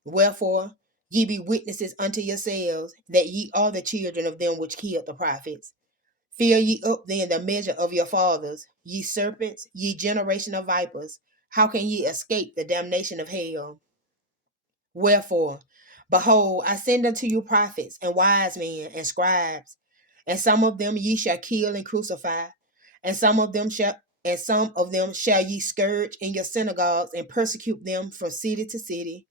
Wherefore, ye be witnesses unto yourselves, that ye are the children of them which killed the prophets. Fill ye up then the measure of your fathers, ye serpents, ye generation of vipers. How can ye escape the damnation of hell? Wherefore, behold, I send unto you prophets and wise men and scribes, and some of them ye shall kill and crucify, and some of them shall ye scourge in your synagogues and persecute them from city to city,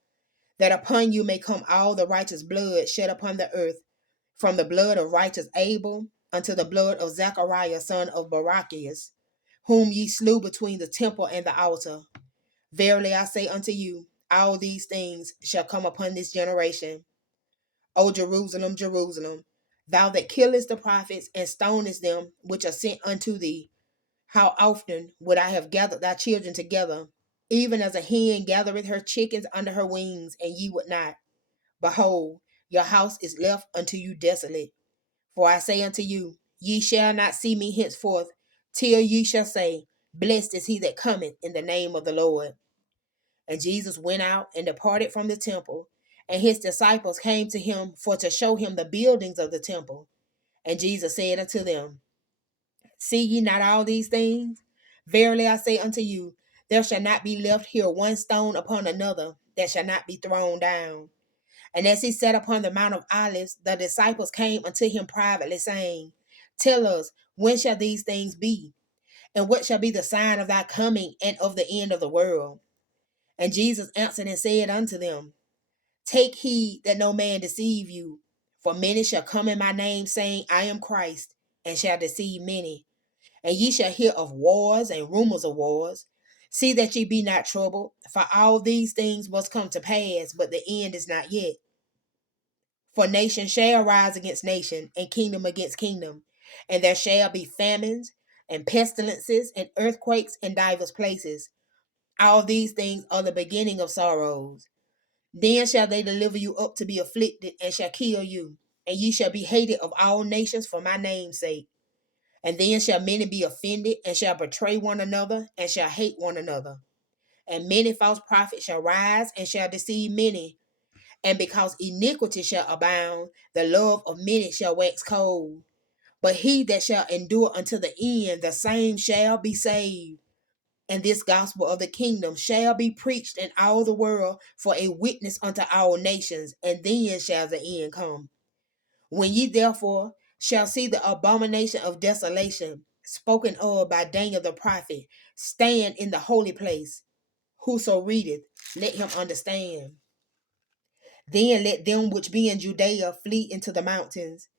that upon you may come all the righteous blood shed upon the earth, from the blood of righteous Abel unto the blood of Zachariah son of Barachias, whom ye slew between the temple and the altar. Verily I say unto you, all these things shall come upon this generation. O Jerusalem, Jerusalem, thou that killest the prophets and stonest them which are sent unto thee, how often would I have gathered thy children together, even as a hen gathereth her chickens under her wings, and ye would not. Behold, your house is left unto you desolate. For I say unto you, ye shall not see me henceforth, till ye shall say, Blessed is he that cometh in the name of the Lord. And Jesus went out and departed from the temple, and his disciples came to him for to show him the buildings of the temple. And Jesus said unto them, See ye not all these things? Verily I say unto you, there shall not be left here one stone upon another that shall not be thrown down. And as he sat upon the Mount of Olives, the disciples came unto him privately, saying, Tell us, when shall these things be? And what shall be the sign of thy coming and of the end of the world? And Jesus answered and said unto them, Take heed that no man deceive you, for many shall come in my name, saying, I am Christ, and shall deceive many. And ye shall hear of wars and rumors of wars. See that ye be not troubled, for all these things must come to pass, but the end is not yet. For nation shall rise against nation, and kingdom against kingdom, and there shall be famines, and pestilences, and earthquakes in divers places. All these things are the beginning of sorrows. Then shall they deliver you up to be afflicted, and shall kill you, and ye shall be hated of all nations for my name's sake. And then shall many be offended, and shall betray one another, and shall hate one another. And many false prophets shall rise, and shall deceive many. And because iniquity shall abound, the love of many shall wax cold. But he that shall endure unto the end, the same shall be saved. And this gospel of the kingdom shall be preached in all the world for a witness unto all nations, and then shall the end come. When ye therefore shall see the abomination of desolation spoken of by Daniel the prophet stand in the holy place, whoso readeth, let him understand. Then let them which be in Judea flee into the mountains.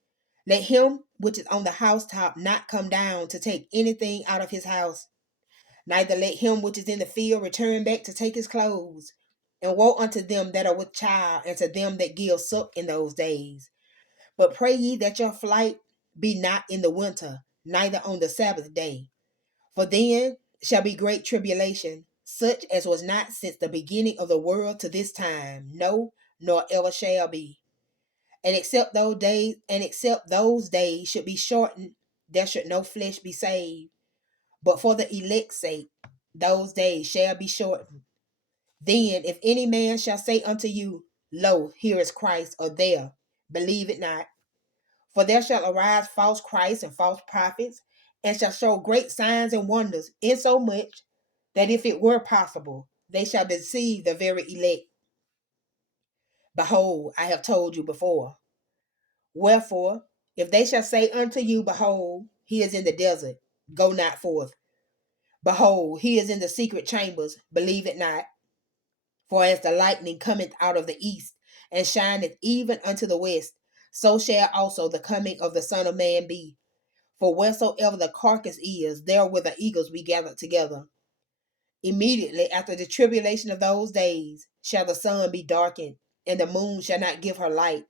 Let him which is on the housetop not come down to take anything out of his house. Neither let him which is in the field return back to take his clothes. And woe unto them that are with child, and to them that give suck in those days. But pray ye that your flight be not in the winter, neither on the Sabbath day. For then shall be great tribulation, such as was not since the beginning of the world to this time, no, nor ever shall be. And except those days should be shortened, there should no flesh be saved. But for the elect's sake, those days shall be shortened. Then, if any man shall say unto you, Lo, here is Christ, or there, believe it not. For there shall arise false Christs and false prophets, and shall show great signs and wonders, insomuch that if it were possible, they shall deceive the very elect. Behold, I have told you before. Wherefore, if they shall say unto you, Behold, he is in the desert, go not forth. Behold, he is in the secret chambers, believe it not. For as the lightning cometh out of the east, and shineth even unto the west, so shall also the coming of the Son of Man be. For wheresoever the carcass is, there will the eagles be gathered together. Immediately after the tribulation of those days shall the sun be darkened, and the moon shall not give her light,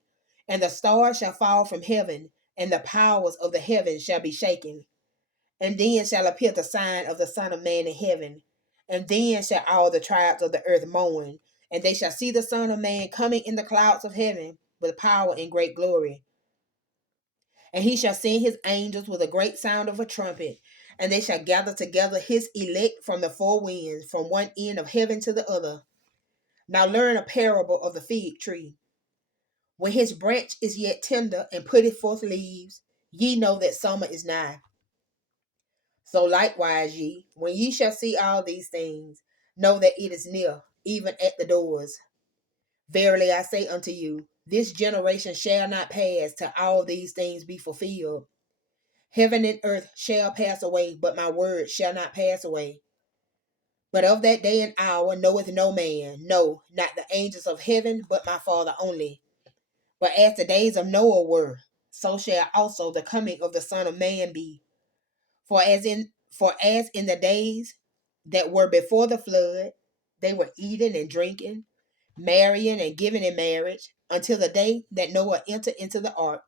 and the stars shall fall from heaven, and the powers of the heavens shall be shaken. And then shall appear the sign of the Son of Man in heaven. And then shall all the tribes of the earth mourn, and they shall see the Son of Man coming in the clouds of heaven with power and great glory. And he shall send his angels with a great sound of a trumpet, and they shall gather together his elect from the four winds, from one end of heaven to the other. Now learn a parable of the fig tree. When his branch is yet tender and putteth forth leaves, ye know that summer is nigh. So likewise ye, when ye shall see all these things, know that it is near, even at the doors. Verily I say unto you, this generation shall not pass till all these things be fulfilled. Heaven and earth shall pass away, but my word shall not pass away. But of that day and hour knoweth no man, no, not the angels of heaven, but my Father only. But as the days of Noah were, so shall also the coming of the Son of Man be. For as in the days that were before the flood, they were eating and drinking, marrying and giving in marriage, until the day that Noah entered into the ark,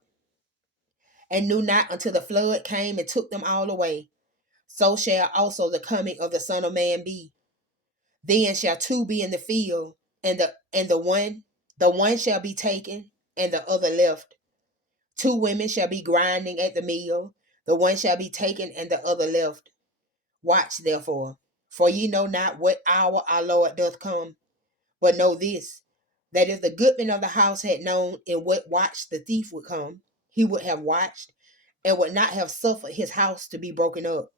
and knew not until the flood came and took them all away. So shall also the coming of the Son of Man be. Then shall two be in the field, and the one shall be taken, and the other left. Two women shall be grinding at the mill, the one shall be taken, and the other left. Watch therefore, for ye know not what hour our Lord doth come. But know this, that if the goodman of the house had known in what watch the thief would come, he would have watched, and would not have suffered his house to be broken up.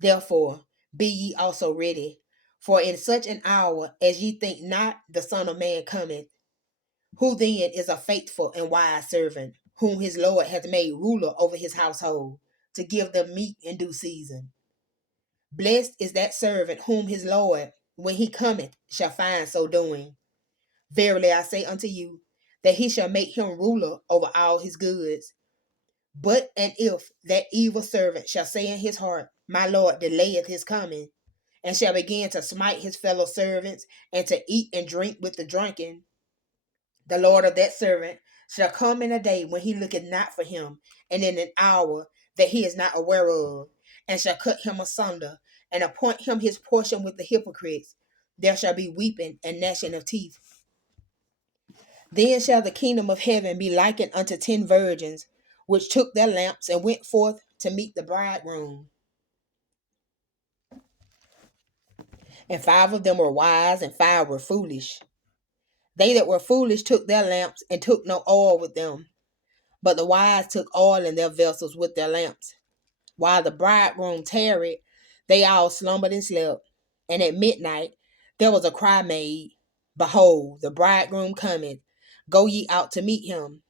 Therefore, be ye also ready, for in such an hour as ye think not, the Son of Man cometh. Who then is a faithful and wise servant, whom his Lord hath made ruler over his household, to give them meat in due season? Blessed is that servant whom his Lord, when he cometh, shall find so doing. Verily I say unto you, that he shall make him ruler over all his goods. But and if that evil servant shall say in his heart, My Lord delayeth his coming, and shall begin to smite his fellow servants, and to eat and drink with the drunken, the Lord of that servant shall come in a day when he looketh not for him, and in an hour that he is not aware of, and shall cut him asunder, and appoint him his portion with the hypocrites. There shall be weeping and gnashing of teeth. Then shall the kingdom of heaven be likened unto 10 virgins, which took their lamps and went forth to meet the bridegroom. And 5 of them were wise, and 5 were foolish. They that were foolish took their lamps, and took no oil with them. But the wise took oil in their vessels with their lamps. While the bridegroom tarried, they all slumbered and slept. And at midnight there was a cry made, Behold, the bridegroom cometh, go ye out to meet him.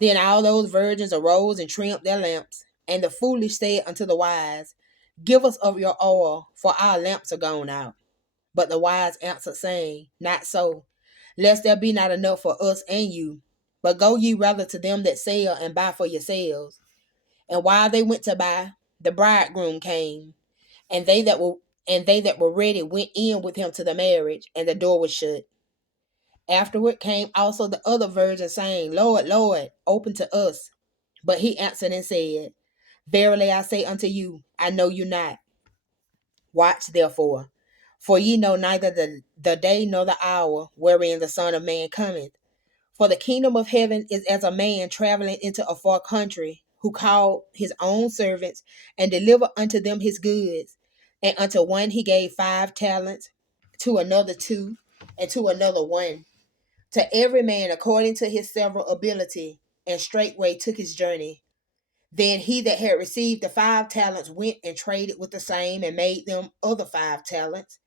Then all those virgins arose and trimmed their lamps. And the foolish said unto the wise, Give us of your oil, for our lamps are gone out. But the wise answered, saying, Not so, lest there be not enough for us and you. But go ye rather to them that sell, and buy for yourselves. And while they went to buy, the bridegroom came, and they that were ready went in with him to the marriage, and the door was shut. Afterward came also the other virgins, saying, Lord, Lord, open to us. But he answered and said, Verily I say unto you, I know you not. Watch therefore, for ye know neither the day nor the hour wherein the Son of Man cometh. For the kingdom of heaven is as a man traveling into a far country, who called his own servants and delivered unto them his goods. And unto one he gave 5 talents, to another 2, and to another 1, to every man according to his several ability, and straightway took his journey. Then he that had received the 5 talents went and traded with the same, and made them other 5 talents.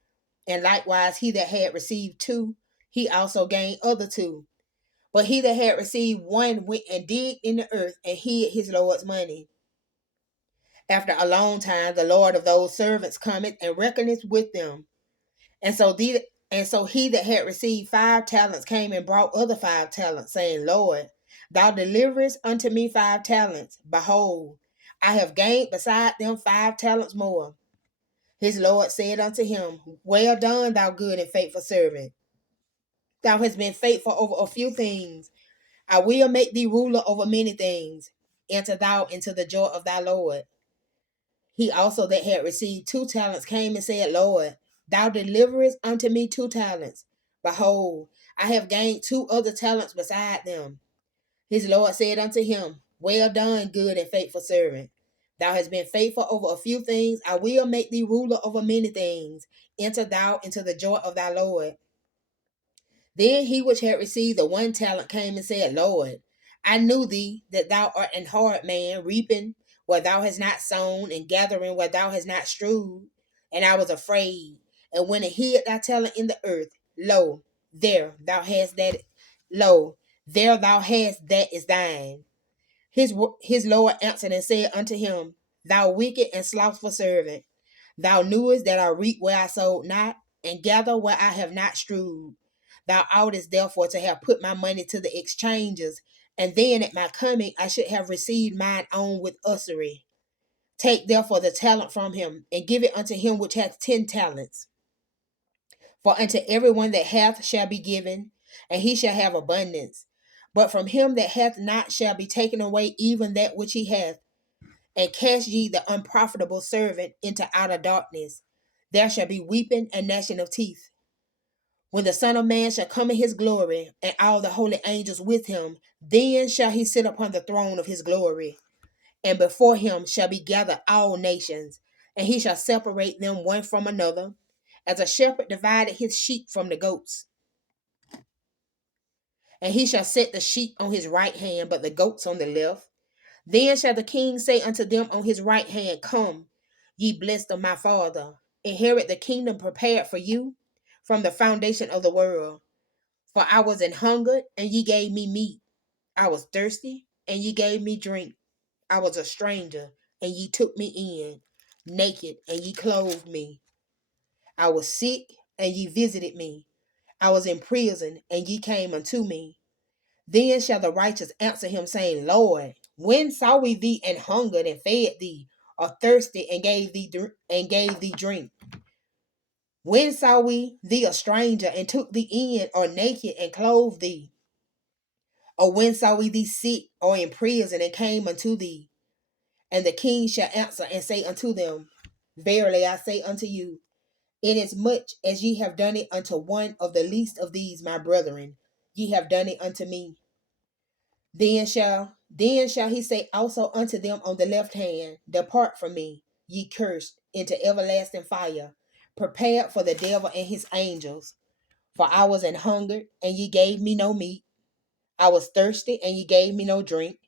And likewise he that had received 2, he also gained other 2. But he that had received 1 went and digged in the earth, and hid his Lord's money. After a long time the Lord of those servants cometh and reckoneth with them. And so he that had received 5 talents came and brought other 5 talents, saying, Lord, thou deliverest unto me 5 talents. Behold, I have gained beside them 5 talents more. His Lord said unto him, Well done, thou good and faithful servant. Thou hast been faithful over a few things. I will make thee ruler over many things. Enter thou into the joy of thy Lord. He also that had received 2 talents came and said, Lord, thou deliverest unto me 2 talents. Behold, I have gained 2 other talents beside them. His Lord said unto him, Well done, good and faithful servant. Thou hast been faithful over a few things. I will make thee ruler over many things. Enter thou into the joy of thy Lord. Then he which had received the 1 talent came and said, Lord, I knew thee that thou art an hard man, reaping where thou hast not sown, and gathering where thou hast not strewed. And I was afraid, and went and hid thy talent in the earth. Lo, there thou hast that. Lo, there thou hast that is thine. His Lord answered and said unto him, Thou wicked and slothful servant, thou knewest that I reap where I sowed not, and gather where I have not strewed. Thou oughtest therefore to have put my money to the exchangers, and then at my coming I should have received mine own with usury. Take therefore the talent from him, and give it unto him which hath 10 talents. For unto everyone that hath shall be given, and he shall have abundance. But from him that hath not shall be taken away even that which he hath. And cast ye the unprofitable servant into outer darkness. There shall be weeping and gnashing of teeth. When the Son of Man shall come in his glory, and all the holy angels with him, then shall he sit upon the throne of his glory. And before him shall be gathered all nations, and he shall separate them one from another, as a shepherd divided his sheep from the goats. And he shall set the sheep on his right hand, but the goats on the left. Then shall the king say unto them on his right hand, Come, ye blessed of my Father, inherit the kingdom prepared for you from the foundation of the world. For I was an hungered, and ye gave me meat. I was thirsty, and ye gave me drink. I was a stranger, and ye took me in. Naked, and ye clothed me. I was sick, and ye visited me. I was in prison, and ye came unto me. Then shall the righteous answer him, saying, Lord, when saw we thee and hungered and fed thee, or thirsty and gave thee drink? When saw we thee a stranger and took thee in, or naked and clothed thee? Or when saw we thee sick or in prison and came unto thee? And the king shall answer and say unto them, Verily I say unto you, inasmuch as ye have done it unto one of the least of these my brethren, ye have done it unto me. Then shall he say also unto them on the left hand, Depart from me, ye cursed, into everlasting fire, prepared for the devil and his angels. For I was an hungered, and ye gave me no meat. I was thirsty, and ye gave me no drink.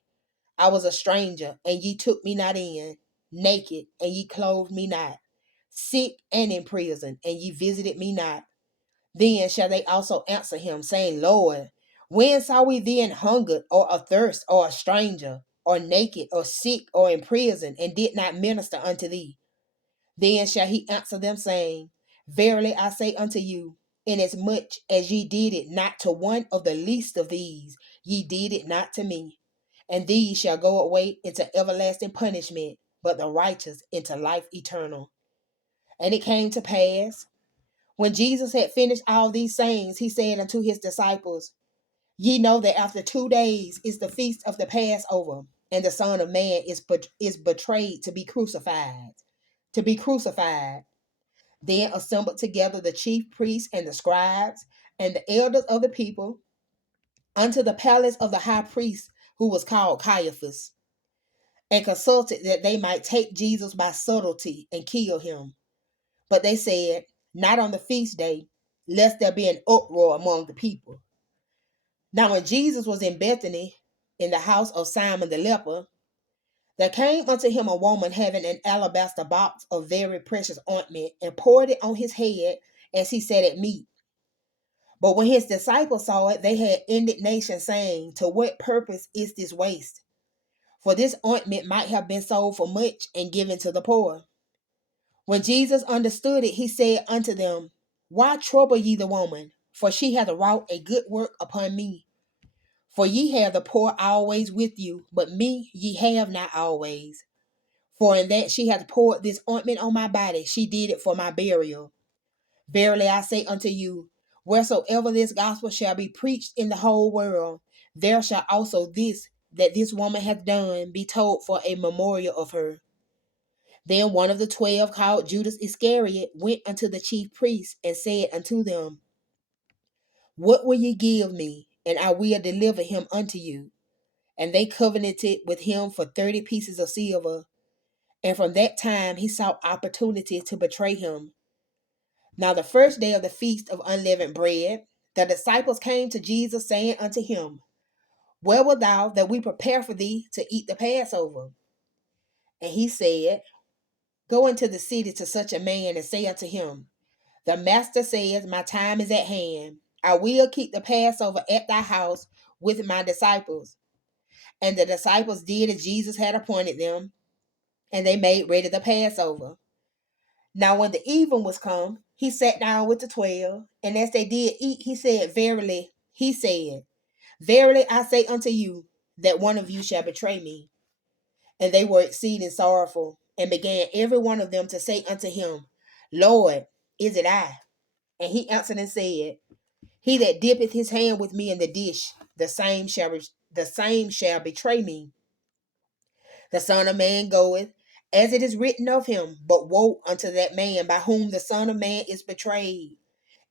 I was a stranger, and ye took me not in. Naked, and ye clothed me not. Sick and in prison, and ye visited me not. Then shall they also answer him, saying, Lord, when saw we thee an hungered, or athirst, or a stranger, or naked, or sick, or in prison, and did not minister unto thee? Then shall he answer them, saying, Verily I say unto you, inasmuch as ye did it not to one of the least of these, ye did it not to me. And these shall go away into everlasting punishment, but the righteous into life eternal. And it came to pass, When Jesus had finished all these sayings, he said unto his disciples, Ye know that after 2 days is the feast of the Passover, and the Son of Man is betrayed to be crucified. To be crucified. Then assembled together the chief priests and the scribes and the elders of the people unto the palace of the high priest, who was called Caiaphas, and consulted that they might take Jesus by subtlety and kill him. But they said, Not on the feast day, lest there be an uproar among the people. Now when Jesus was in Bethany, in the house of Simon the leper, there came unto him a woman having an alabaster box of very precious ointment, and poured it on his head as he sat at meat. But when his disciples saw it, they had indignation, saying, To what purpose is this waste? For this ointment might have been sold for much and given to the poor. When Jesus understood it, he said unto them, Why trouble ye the woman? For she hath wrought a good work upon me. For ye have the poor always with you, but me ye have not always. For in that she hath poured this ointment on my body, she did it for my burial. Verily I say unto you, wheresoever this gospel shall be preached in the whole world, there shall also this that this woman hath done be told for a memorial of her. Then one of the 12, called Judas Iscariot, went unto the chief priests and said unto them, What will ye give me, and I will deliver him unto you? And they covenanted with him for 30 pieces of silver. And from that time he sought opportunity to betray him. Now the first day of the feast of unleavened bread, the disciples came to Jesus, saying unto him, Where wilt thou that we prepare for thee to eat the Passover? And he said, Go into the city to such a man and say unto him, The master says, My time is at hand. I will keep the Passover at thy house with my disciples. And the disciples did as Jesus had appointed them, and they made ready the Passover. Now when the even was come, he sat down with the 12, and as they did eat, he said, Verily I say unto you, that one of you shall betray me. And they were exceeding sorrowful, and began every one of them to say unto him, Lord, is it I? And he answered and said, He that dippeth his hand with me in the dish, the same shall betray me. The Son of Man goeth, as it is written of him, but woe unto that man by whom the Son of Man is betrayed.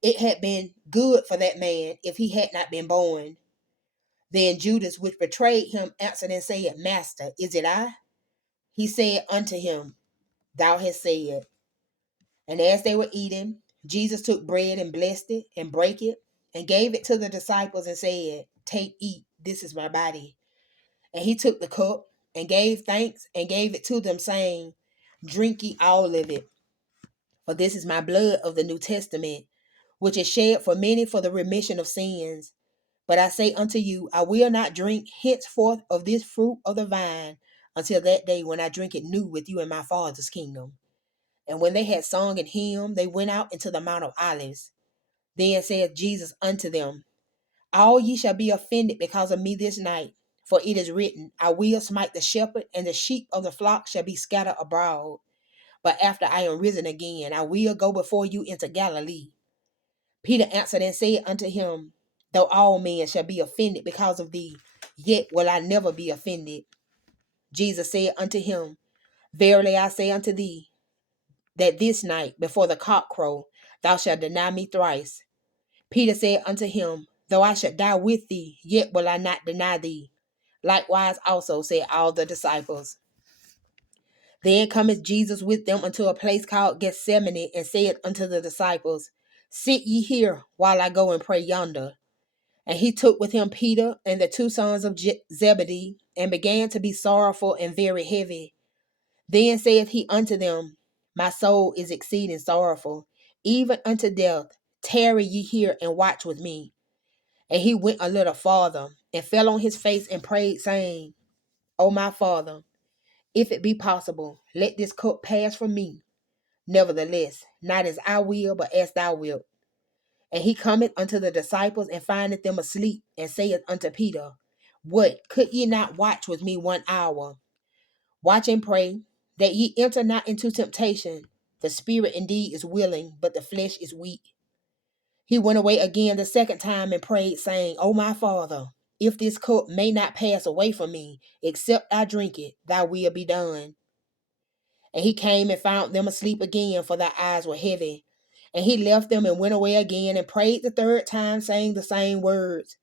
It had been good for that man if he had not been born. Then Judas, which betrayed him, answered and said, Master, is it I? He said unto him, Thou hast said. And as they were eating, Jesus took bread and blessed it and brake it and gave it to the disciples and said, Take, eat, this is my body. And he took the cup and gave thanks and gave it to them, saying, Drink ye all of it, for this is my blood of the New Testament, which is shed for many for the remission of sins. But I say unto you, I will not drink henceforth of this fruit of the vine until that day when I drink it new with you in my Father's kingdom. And when they had sung an hymn, they went out into the Mount of Olives. Then said Jesus unto them, All ye shall be offended because of me this night. For it is written, I will smite the shepherd, and the sheep of the flock shall be scattered abroad. But after I am risen again, I will go before you into Galilee. Peter answered and said unto him, Though all men shall be offended because of thee, yet will I never be offended. Jesus said unto him, Verily I say unto thee, that this night before the cock crow, thou shalt deny me thrice. Peter said unto him, Though I should die with thee, yet will I not deny thee. Likewise also said all the disciples. Then cometh Jesus with them unto a place called Gethsemane, and said unto the disciples, Sit ye here, while I go and pray yonder. And he took with him Peter and the 2 sons of Zebedee, and began to be sorrowful and very heavy. Then saith he unto them, My soul is exceeding sorrowful, even unto death. Tarry ye here and watch with me. And he went a little farther, and fell on his face and prayed, saying, O my Father, if it be possible, let this cup pass from me. Nevertheless, not as I will, but as thou wilt. And he cometh unto the disciples, and findeth them asleep, and saith unto Peter, What, could ye not watch with me 1 hour? Watch and pray, that ye enter not into temptation. The spirit indeed is willing, but the flesh is weak. He went away again the second time and prayed, saying, O my Father, if this cup may not pass away from me, except I drink it, thy will be done. And he came and found them asleep again, for their eyes were heavy. And he left them and went away again and prayed the third time, saying the same words.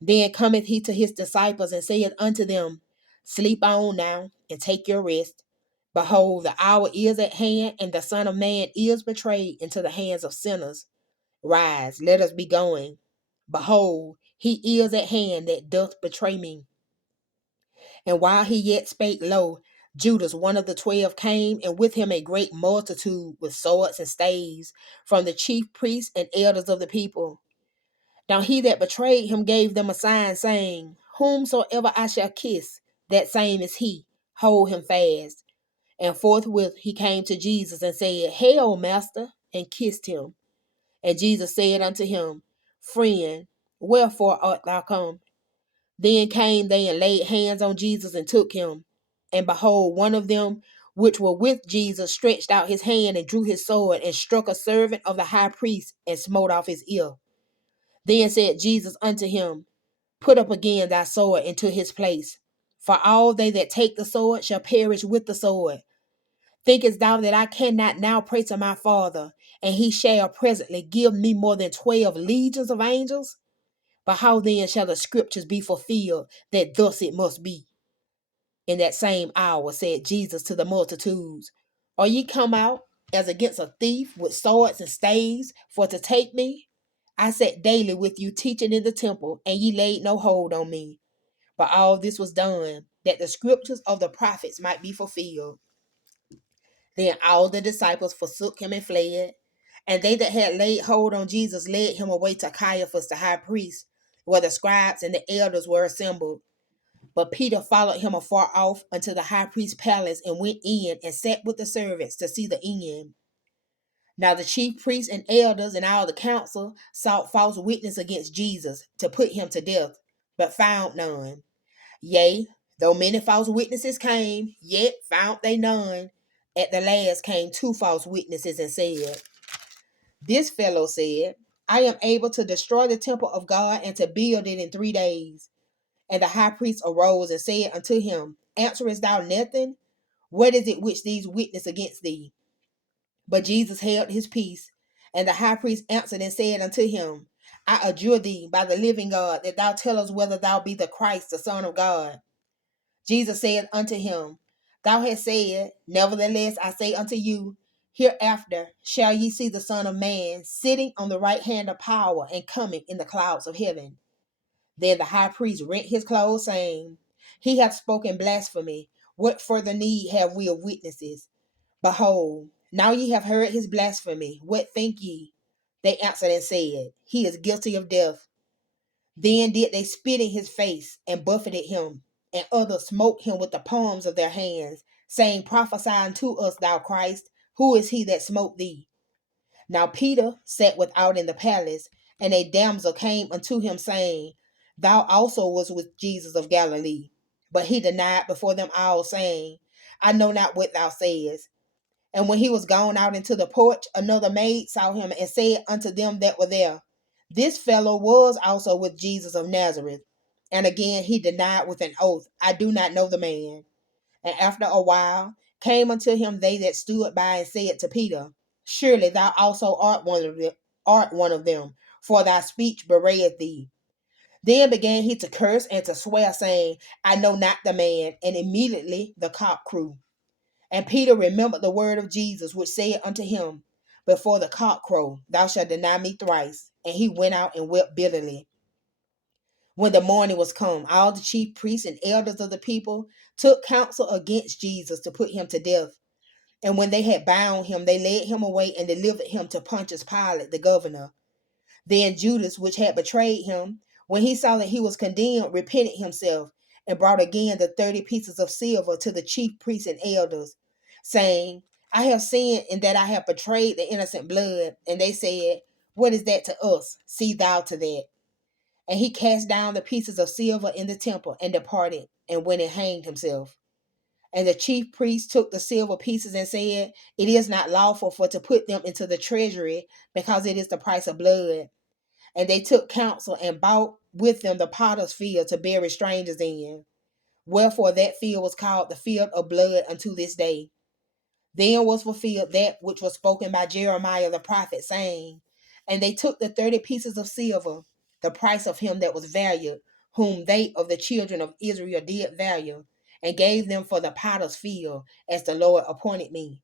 Then cometh he to his disciples and saith unto them, Sleep on now, and take your rest. Behold, the hour is at hand, and the Son of Man is betrayed into the hands of sinners. Rise, let us be going. Behold, he is at hand that doth betray me. And while he yet spake low, Judas, one of the 12, came, and with him a great multitude with swords and staves, from the chief priests and elders of the people. Now he that betrayed him gave them a sign, saying, Whomsoever I shall kiss, that same is he. Hold him fast. And forthwith he came to Jesus and said, Hail, Master, and kissed him. And Jesus said unto him, Friend, wherefore art thou come? Then came they and laid hands on Jesus and took him. And behold, one of them which were with Jesus stretched out his hand and drew his sword and struck a servant of the high priest and smote off his ear. Then said Jesus unto him, Put up again thy sword into his place. For all they that take the sword shall perish with the sword. Thinkest thou that I cannot now pray to my Father, and he shall presently give me more than 12 legions of angels? But how then shall the scriptures be fulfilled that thus it must be? In that same hour said Jesus to the multitudes, Are ye come out as against a thief with swords and staves for to take me? I sat daily with you teaching in the temple, and ye laid no hold on me. But all this was done, that the scriptures of the prophets might be fulfilled. Then all the disciples forsook him and fled. And they that had laid hold on Jesus led him away to Caiaphas the high priest, where the scribes and the elders were assembled. But Peter followed him afar off unto the high priest's palace and went in and sat with the servants to see the end. Now the chief priests and elders and all the council sought false witness against Jesus to put him to death, but found none. Yea, though many false witnesses came, yet found they none. At the last came 2 false witnesses and said, This fellow said, I am able to destroy the temple of God and to build it in 3 days. And the high priest arose and said unto him, Answerest thou nothing? What is it which these witness against thee? But Jesus held his peace. And the high priest answered and said unto him, I adjure thee by the living God that thou tell us whether thou be the Christ, the Son of God. Jesus said unto him, Thou hast said, Nevertheless I say unto you, hereafter shall ye see the Son of Man sitting on the right hand of power and coming in the clouds of heaven. Then the high priest rent his clothes, saying, He hath spoken blasphemy. What further need have we of witnesses? Behold, now ye have heard his blasphemy. What think ye? They answered and said, He is guilty of death. Then did they spit in his face and buffeted him, and others smote him with the palms of their hands, saying, Prophesy unto us, thou Christ, who is he that smote thee? Now Peter sat without in the palace, and a damsel came unto him, saying, Thou also wast with Jesus of Galilee. But he denied before them all, saying, I know not what thou sayest. And when he was gone out into the porch, another maid saw him and said unto them that were there, This fellow was also with Jesus of Nazareth. And again he denied with an oath, I do not know the man. And after a while came unto him they that stood by and said to Peter, Surely thou also art one of them, for thy speech bewrayeth thee. Then began he to curse and to swear, saying, I know not the man. And immediately the cock crew. And Peter remembered the word of Jesus, which said unto him, Before the cock crow, thou shalt deny me thrice. And he went out and wept bitterly. When the morning was come, all the chief priests and elders of the people took counsel against Jesus to put him to death. And when they had bound him, they led him away and delivered him to Pontius Pilate, the governor. Then Judas, which had betrayed him, when he saw that he was condemned, repented himself, and brought again the 30 pieces of silver to the chief priests and elders, saying, I have sinned in that I have betrayed the innocent blood. And they said, What is that to us? See thou to that. And he cast down the pieces of silver in the temple and departed, and went and hanged himself. And the chief priest took the silver pieces and said, "It is not lawful for to put them into the treasury, because it is the price of blood." And they took counsel and bought with them the potter's field to bury strangers in. Wherefore that field was called the field of blood unto this day. Then was fulfilled that which was spoken by Jeremiah the prophet, saying, "And they took the 30 pieces of silver, the price of him that was valued, whom they of the children of Israel did value, and gave them for the potter's field, as the Lord appointed me."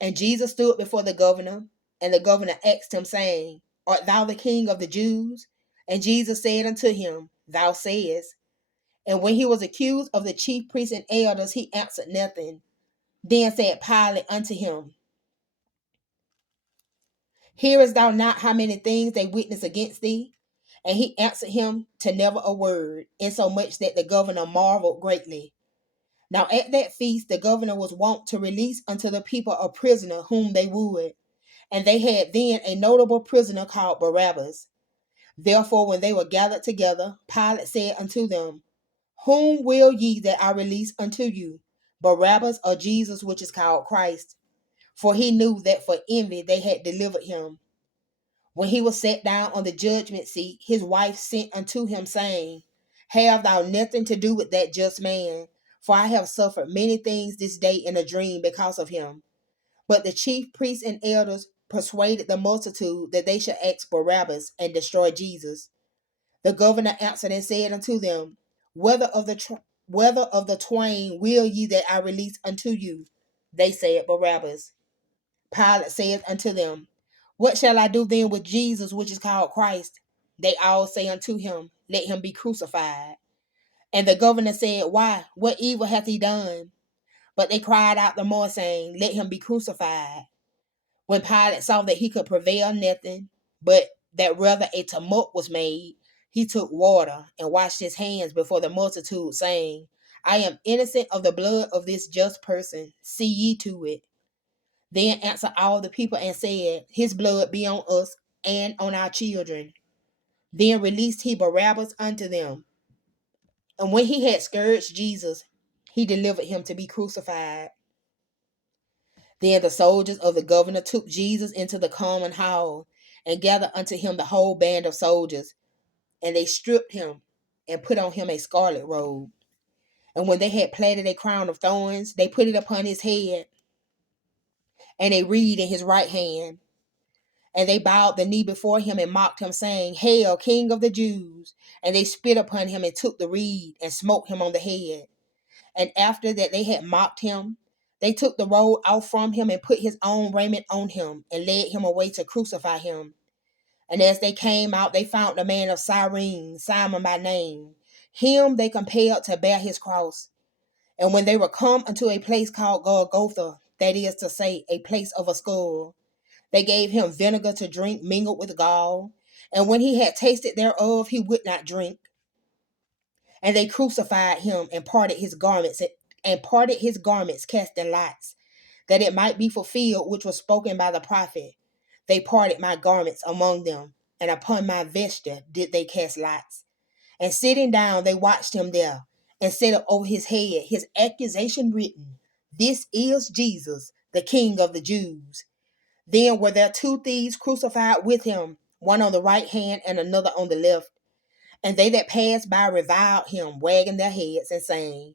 And Jesus stood before the governor, and the governor asked him, saying, "Art thou the king of the Jews?" And Jesus said unto him, "Thou sayest." And when he was accused of the chief priests and elders, he answered nothing. Then said Pilate unto him, "Hearest thou not how many things they witness against thee?" And he answered him to never a word, insomuch that the governor marveled greatly. Now at that feast the governor was wont to release unto the people a prisoner whom they would. And they had then a notable prisoner called Barabbas. Therefore when they were gathered together, Pilate said unto them, "Whom will ye that I release unto you, Barabbas, or Jesus, which is called Christ?" For he knew that for envy they had delivered him. When he was set down on the judgment seat, his wife sent unto him, saying, "Have thou nothing to do with that just man? For I have suffered many things this day in a dream because of him." But the chief priests and elders persuaded the multitude that they should ask Barabbas and destroy Jesus. The governor answered and said unto them, Whether of the twain will ye that I release unto you?" They said, "Barabbas." Pilate said unto them, "What shall I do then with Jesus, which is called Christ?" They all say unto him, "Let him be crucified." And the governor said, "Why, what evil hath he done?" But they cried out the more, saying, "Let him be crucified." When Pilate saw that he could prevail nothing, but that rather a tumult was made, he took water and washed his hands before the multitude, saying, "I am innocent of the blood of this just person. See ye to it." Then answered all the people and said, "His blood be on us and on our children." Then released he Barabbas unto them. And when he had scourged Jesus, he delivered him to be crucified. Then the soldiers of the governor took Jesus into the common hall, and gathered unto him the whole band of soldiers. And they stripped him, and put on him a scarlet robe. And when they had plaited a crown of thorns, they put it upon his head, and a reed in his right hand. And they bowed the knee before him and mocked him, saying, "Hail, King of the Jews!" And they spit upon him and took the reed and smote him on the head. And after that they had mocked him, they took the robe off from him and put his own raiment on him and led him away to crucify him. And as they came out, they found the man of Cyrene, Simon by name. Him they compelled to bear his cross. And when they were come unto a place called Golgotha, that is to say, a place of a skull, they gave him vinegar to drink mingled with gall. And when he had tasted thereof, he would not drink. And they crucified him and parted his garments, casting lots, that it might be fulfilled which was spoken by the prophet. They parted my garments among them, and upon my vesture did they cast lots. And sitting down, they watched him there, and set up over his head his accusation written, "This is Jesus, the King of the Jews." Then were there two thieves crucified with him, one on the right hand and another on the left. And they that passed by reviled him, wagging their heads and saying,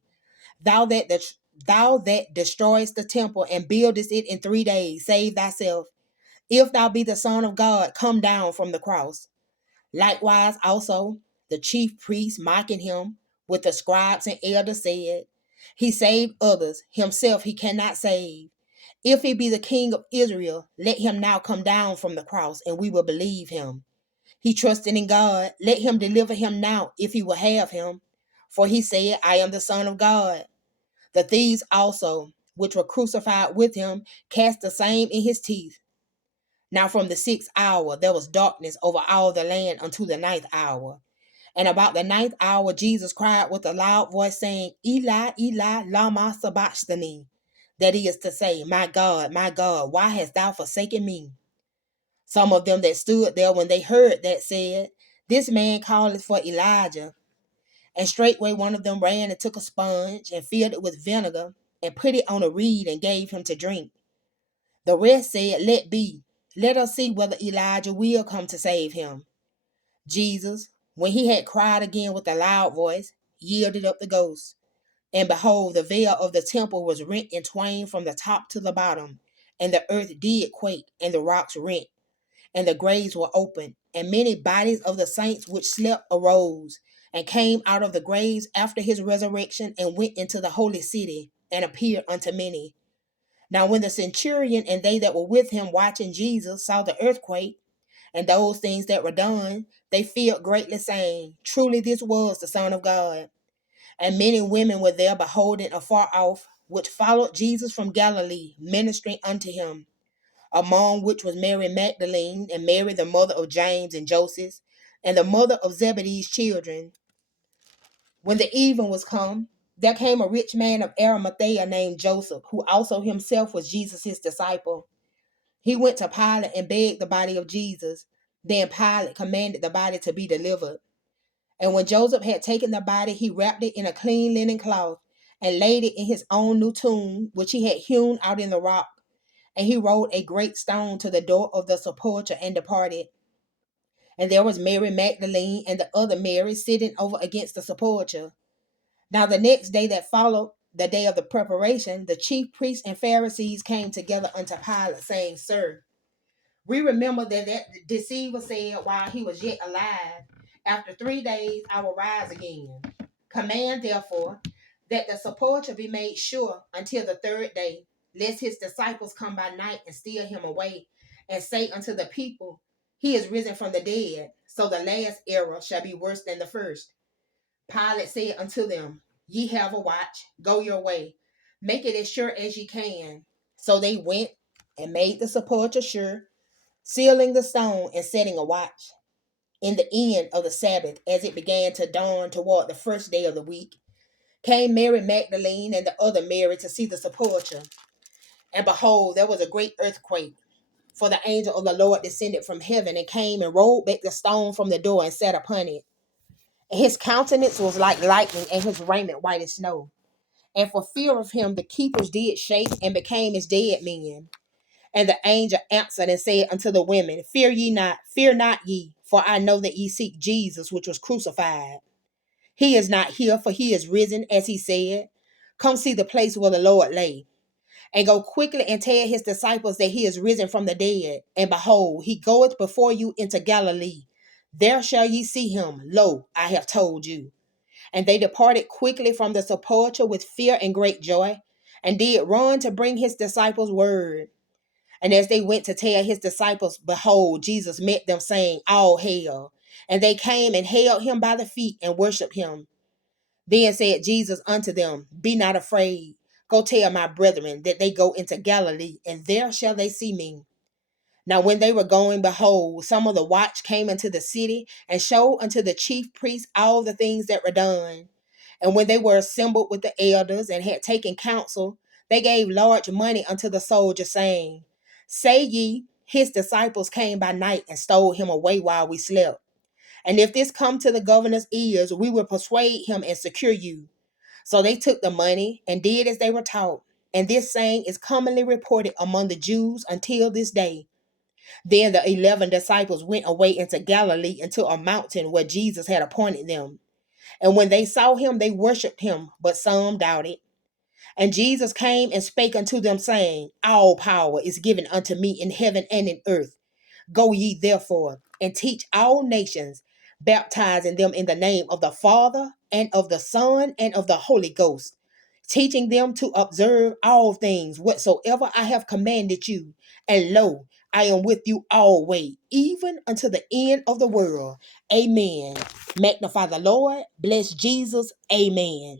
Thou that destroyest the temple and buildest it in 3 days, save thyself. If thou be the Son of God, come down from the cross. Likewise also the chief priests, mocking him, with the scribes and elders, said, He saved others, himself he cannot save. If he be the King of Israel, let him now come down from the cross, and we will believe him. He trusted in God, let him deliver him now, if he will have him. For he said, I am the Son of God. The thieves also, which were crucified with him, cast the same in his teeth. Now from the 6th hour there was darkness over all the land unto the 9th hour. And about the 9th hour Jesus cried with a loud voice, saying, Eli, Eli, lama sabachthani. That is to say, my God, why hast thou forsaken me? Some of them that stood there when they heard that said, This man calleth for Elijah. And straightway one of them ran and took a sponge and filled it with vinegar and put it on a reed and gave him to drink. The rest said, Let be. Let us see whether Elijah will come to save him. Jesus, when he had cried again with a loud voice, yielded up the ghost. And behold, the veil of the temple was rent in twain from the top to the bottom, and the earth did quake, and the rocks rent, and the graves were opened, and many bodies of the saints which slept arose, and came out of the graves after his resurrection, and went into the holy city, and appeared unto many. Now when the centurion and they that were with him watching Jesus saw the earthquake, and those things that were done, they feared greatly, saying, Truly this was the Son of God. And many women were there beholding afar off, which followed Jesus from Galilee, ministering unto him, among which was Mary Magdalene, and Mary the mother of James and Joseph, and the mother of Zebedee's children. When the even was come, there came a rich man of Arimathea named Joseph, who also himself was Jesus' disciple. He went to Pilate and begged the body of Jesus. Then Pilate commanded the body to be delivered. And when Joseph had taken the body, he wrapped it in a clean linen cloth and laid it in his own new tomb, which he had hewn out in the rock. And he rolled a great stone to the door of the sepulchre and departed. And there was Mary Magdalene and the other Mary sitting over against the sepulchre. Now the next day that followed, the day of the preparation, the chief priests and Pharisees came together unto Pilate, saying, Sir, we remember that deceiver said while he was yet alive, After 3 days I will rise again. Command therefore that the sepulchre be made sure until the 3rd day, lest his disciples come by night and steal him away, and say unto the people, He is risen from the dead. So the last error shall be worse than the first. Pilate said unto them, Ye have a watch, go your way, make it as sure as ye can. So they went and made the sepulchre sure, sealing the stone and setting a watch. In the end of the Sabbath, as it began to dawn toward the 1st day of the week, came Mary Magdalene and the other Mary to see the sepulchre. And behold, there was a great earthquake, for the angel of the Lord descended from heaven and came and rolled back the stone from the door and sat upon it. And his countenance was like lightning, and his raiment white as snow. And for fear of him, the keepers did shake and became as dead men. And the angel answered and said unto the women, fear not ye, for I know that ye seek Jesus, which was crucified. He is not here, for he is risen, as he said. Come see the place where the Lord lay. And go quickly and tell his disciples that he is risen from the dead. And behold, he goeth before you into Galilee. There shall ye see him. Lo, I have told you. And they departed quickly from the sepulchre with fear and great joy, and did run to bring his disciples word. And as they went to tell his disciples, behold, Jesus met them, saying, All hail. And they came and held him by the feet and worshipped him. Then said Jesus unto them, Be not afraid. Go tell my brethren that they go into Galilee, and there shall they see me. Now when they were going, behold, some of the watch came into the city, and showed unto the chief priests all the things that were done. And when they were assembled with the elders and had taken counsel, they gave large money unto the soldiers, saying, Say ye, his disciples came by night and stole him away while we slept. And if this come to the governor's ears, we will persuade him and secure you. So they took the money and did as they were taught. And this saying is commonly reported among the Jews until this day. Then the 11 disciples went away into Galilee into a mountain where Jesus had appointed them. And when they saw him, they worshipped him, but some doubted. And Jesus came and spake unto them, saying, All power is given unto me in heaven and in earth. Go ye therefore and teach all nations, baptizing them in the name of the Father and of the Son and of the Holy Ghost, teaching them to observe all things whatsoever I have commanded you. And lo, I am with you always, even unto the end of the world. Amen. Magnify the Lord. Bless Jesus. Amen.